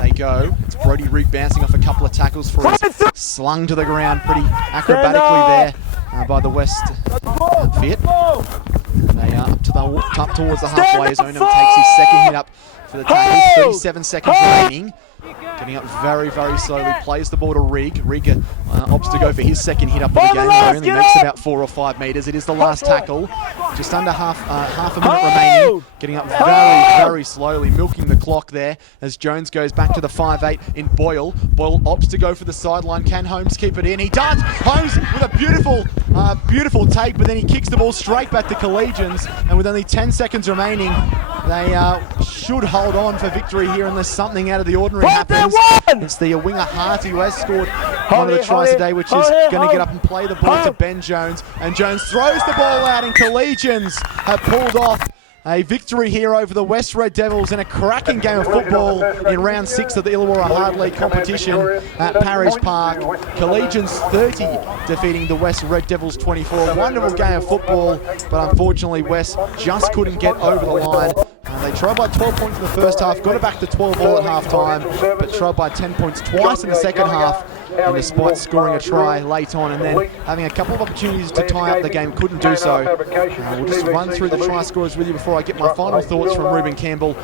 They go. It's Brody Rigg bouncing off a couple of tackles for his slung to the ground pretty acrobatically there by the West outfit. They are up towards the halfway zone and takes his second hit up for the tackle. 37 seconds remaining. Getting up very, very slowly. Plays the ball to Rigg. Rigg opts to go for his second hit up of the game. It only makes about 4 or 5 metres. It is the last tackle. Just under half a minute remaining. Getting up very, very slowly. Milking the clock there as Jones goes back to the 5'8" in Boyle. Boyle opts to go for the sideline. Can Holmes keep it in? He does! Holmes with a beautiful take, but then he kicks the ball straight back to Collegians. And with only 10 seconds remaining, They should hold on for victory here unless something out of the ordinary happens. It's the winger Harty who has scored one of the tries today, which is going to get up and play the ball to Ben Jones. And Jones throws the ball out, and Collegians have pulled off a victory here over the West Red Devils in a cracking game of football in round 6 of the Illawarra Hard League competition at Parish Park. Collegians 30 defeating the West Red Devils 24. Wonderful game of football, but unfortunately West just couldn't get over the line. They tried by 12 points in the first half, got it back to 12 all at half time, but tried by 10 points twice in the second half. And despite scoring a try late on and then having a couple of opportunities to tie up the game, couldn't do so. We'll just run through the try scorers with you before I get my final thoughts from Ruben Campbell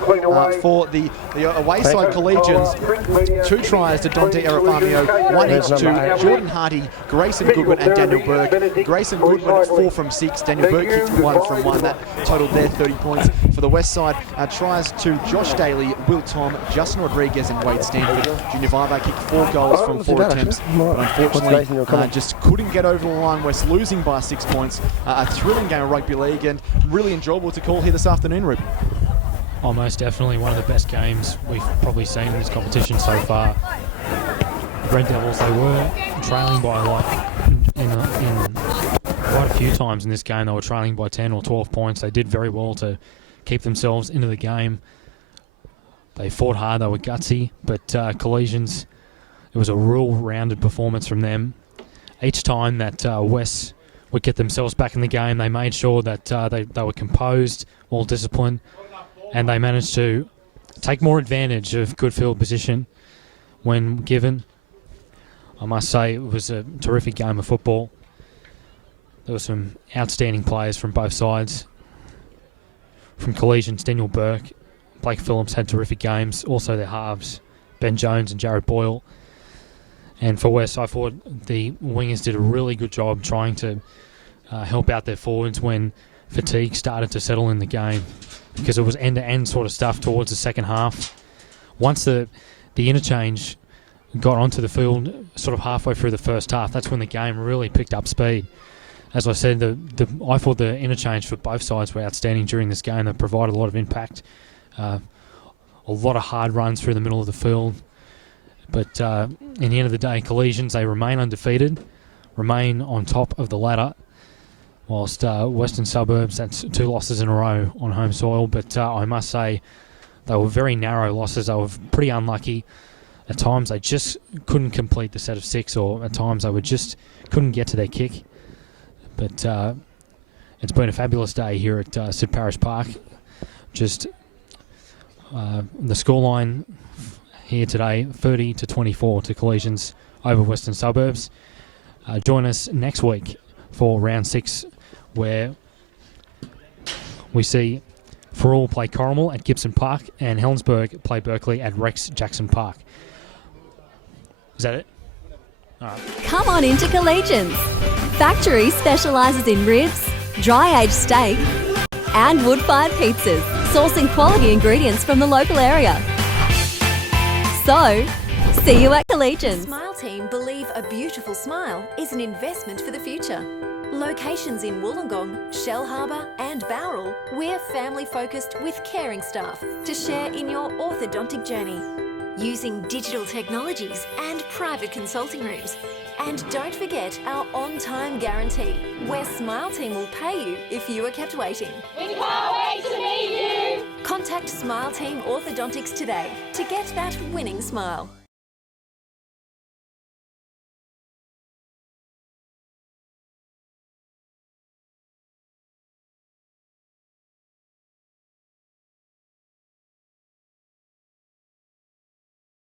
for the away side Collegians. 2 tries to Dante Erafamio, 1 each to Jordan Harty, Grayson Goodwin and Daniel Burke. Grayson Goodwin 4 from 6, Daniel Burke kicked 1 from 1. That totaled their 30 points. For the West side, tries to Josh Daly, Will Tom, Justin Rodriguez and Wade Stanford. Junior Viva kicked 4 goals from 4 attempts. But unfortunately, just couldn't get over the line. West losing by 6 points. A thrilling game of rugby league and really enjoyable to call here this afternoon, Ruben. Oh, most definitely one of the best games we've probably seen in this competition so far. Red Devils, they were trailing by in quite a few times in this game. They were trailing by 10 or 12 points. They did very well to keep themselves into the game. They fought hard, they were gutsy, but Collegians, it was a real rounded performance from them. Each time that West would get themselves back in the game, they made sure that they were composed, well disciplined, and they managed to take more advantage of good field position when given. I must say it was a terrific game of football. There were some outstanding players from both sides. From Collegians, Daniel Burke, Blake Phillips had terrific games. Also their halves, Ben Jones and Jared Boyle. And for West, I thought the wingers did a really good job trying to help out their forwards when fatigue started to settle in the game, because it was end-to-end sort of stuff towards the second half. Once the interchange got onto the field sort of halfway through the first half, that's when the game really picked up speed. As I said, I thought the interchange for both sides were outstanding during this game. They provided a lot of impact, a lot of hard runs through the middle of the field. But in the end of the day, Collegians, they remain undefeated, remain on top of the ladder, whilst Western Suburbs, that's 2 losses in a row on home soil. But I must say, they were very narrow losses. They were pretty unlucky. At times, they just couldn't complete the set of 6, or at times, they just couldn't get to their kick. But it's been a fabulous day here at Sid Parish Park. Just the scoreline here today, 30-24 to Collegians over Western Suburbs. Join us next week for round 6, where we see For All play Corrimal at Gibson Park and Helensburgh play Berkeley at Rex Jackson Park. Is that it? All right. Come on into Collegians. Factory specialises in ribs, dry-aged steak and wood-fired pizzas, sourcing quality ingredients from the local area. So, see you at Collegians. Smile Team believe a beautiful smile is an investment for the future. Locations in Wollongong, Shell Harbour and Bowral, we're family-focused with caring staff to share in your orthodontic journey. Using digital technologies and private consulting rooms. And don't forget our on-time guarantee, where Smile Team will pay you if you are kept waiting. We can't wait to meet you! Contact Smile Team Orthodontics today to get that winning smile.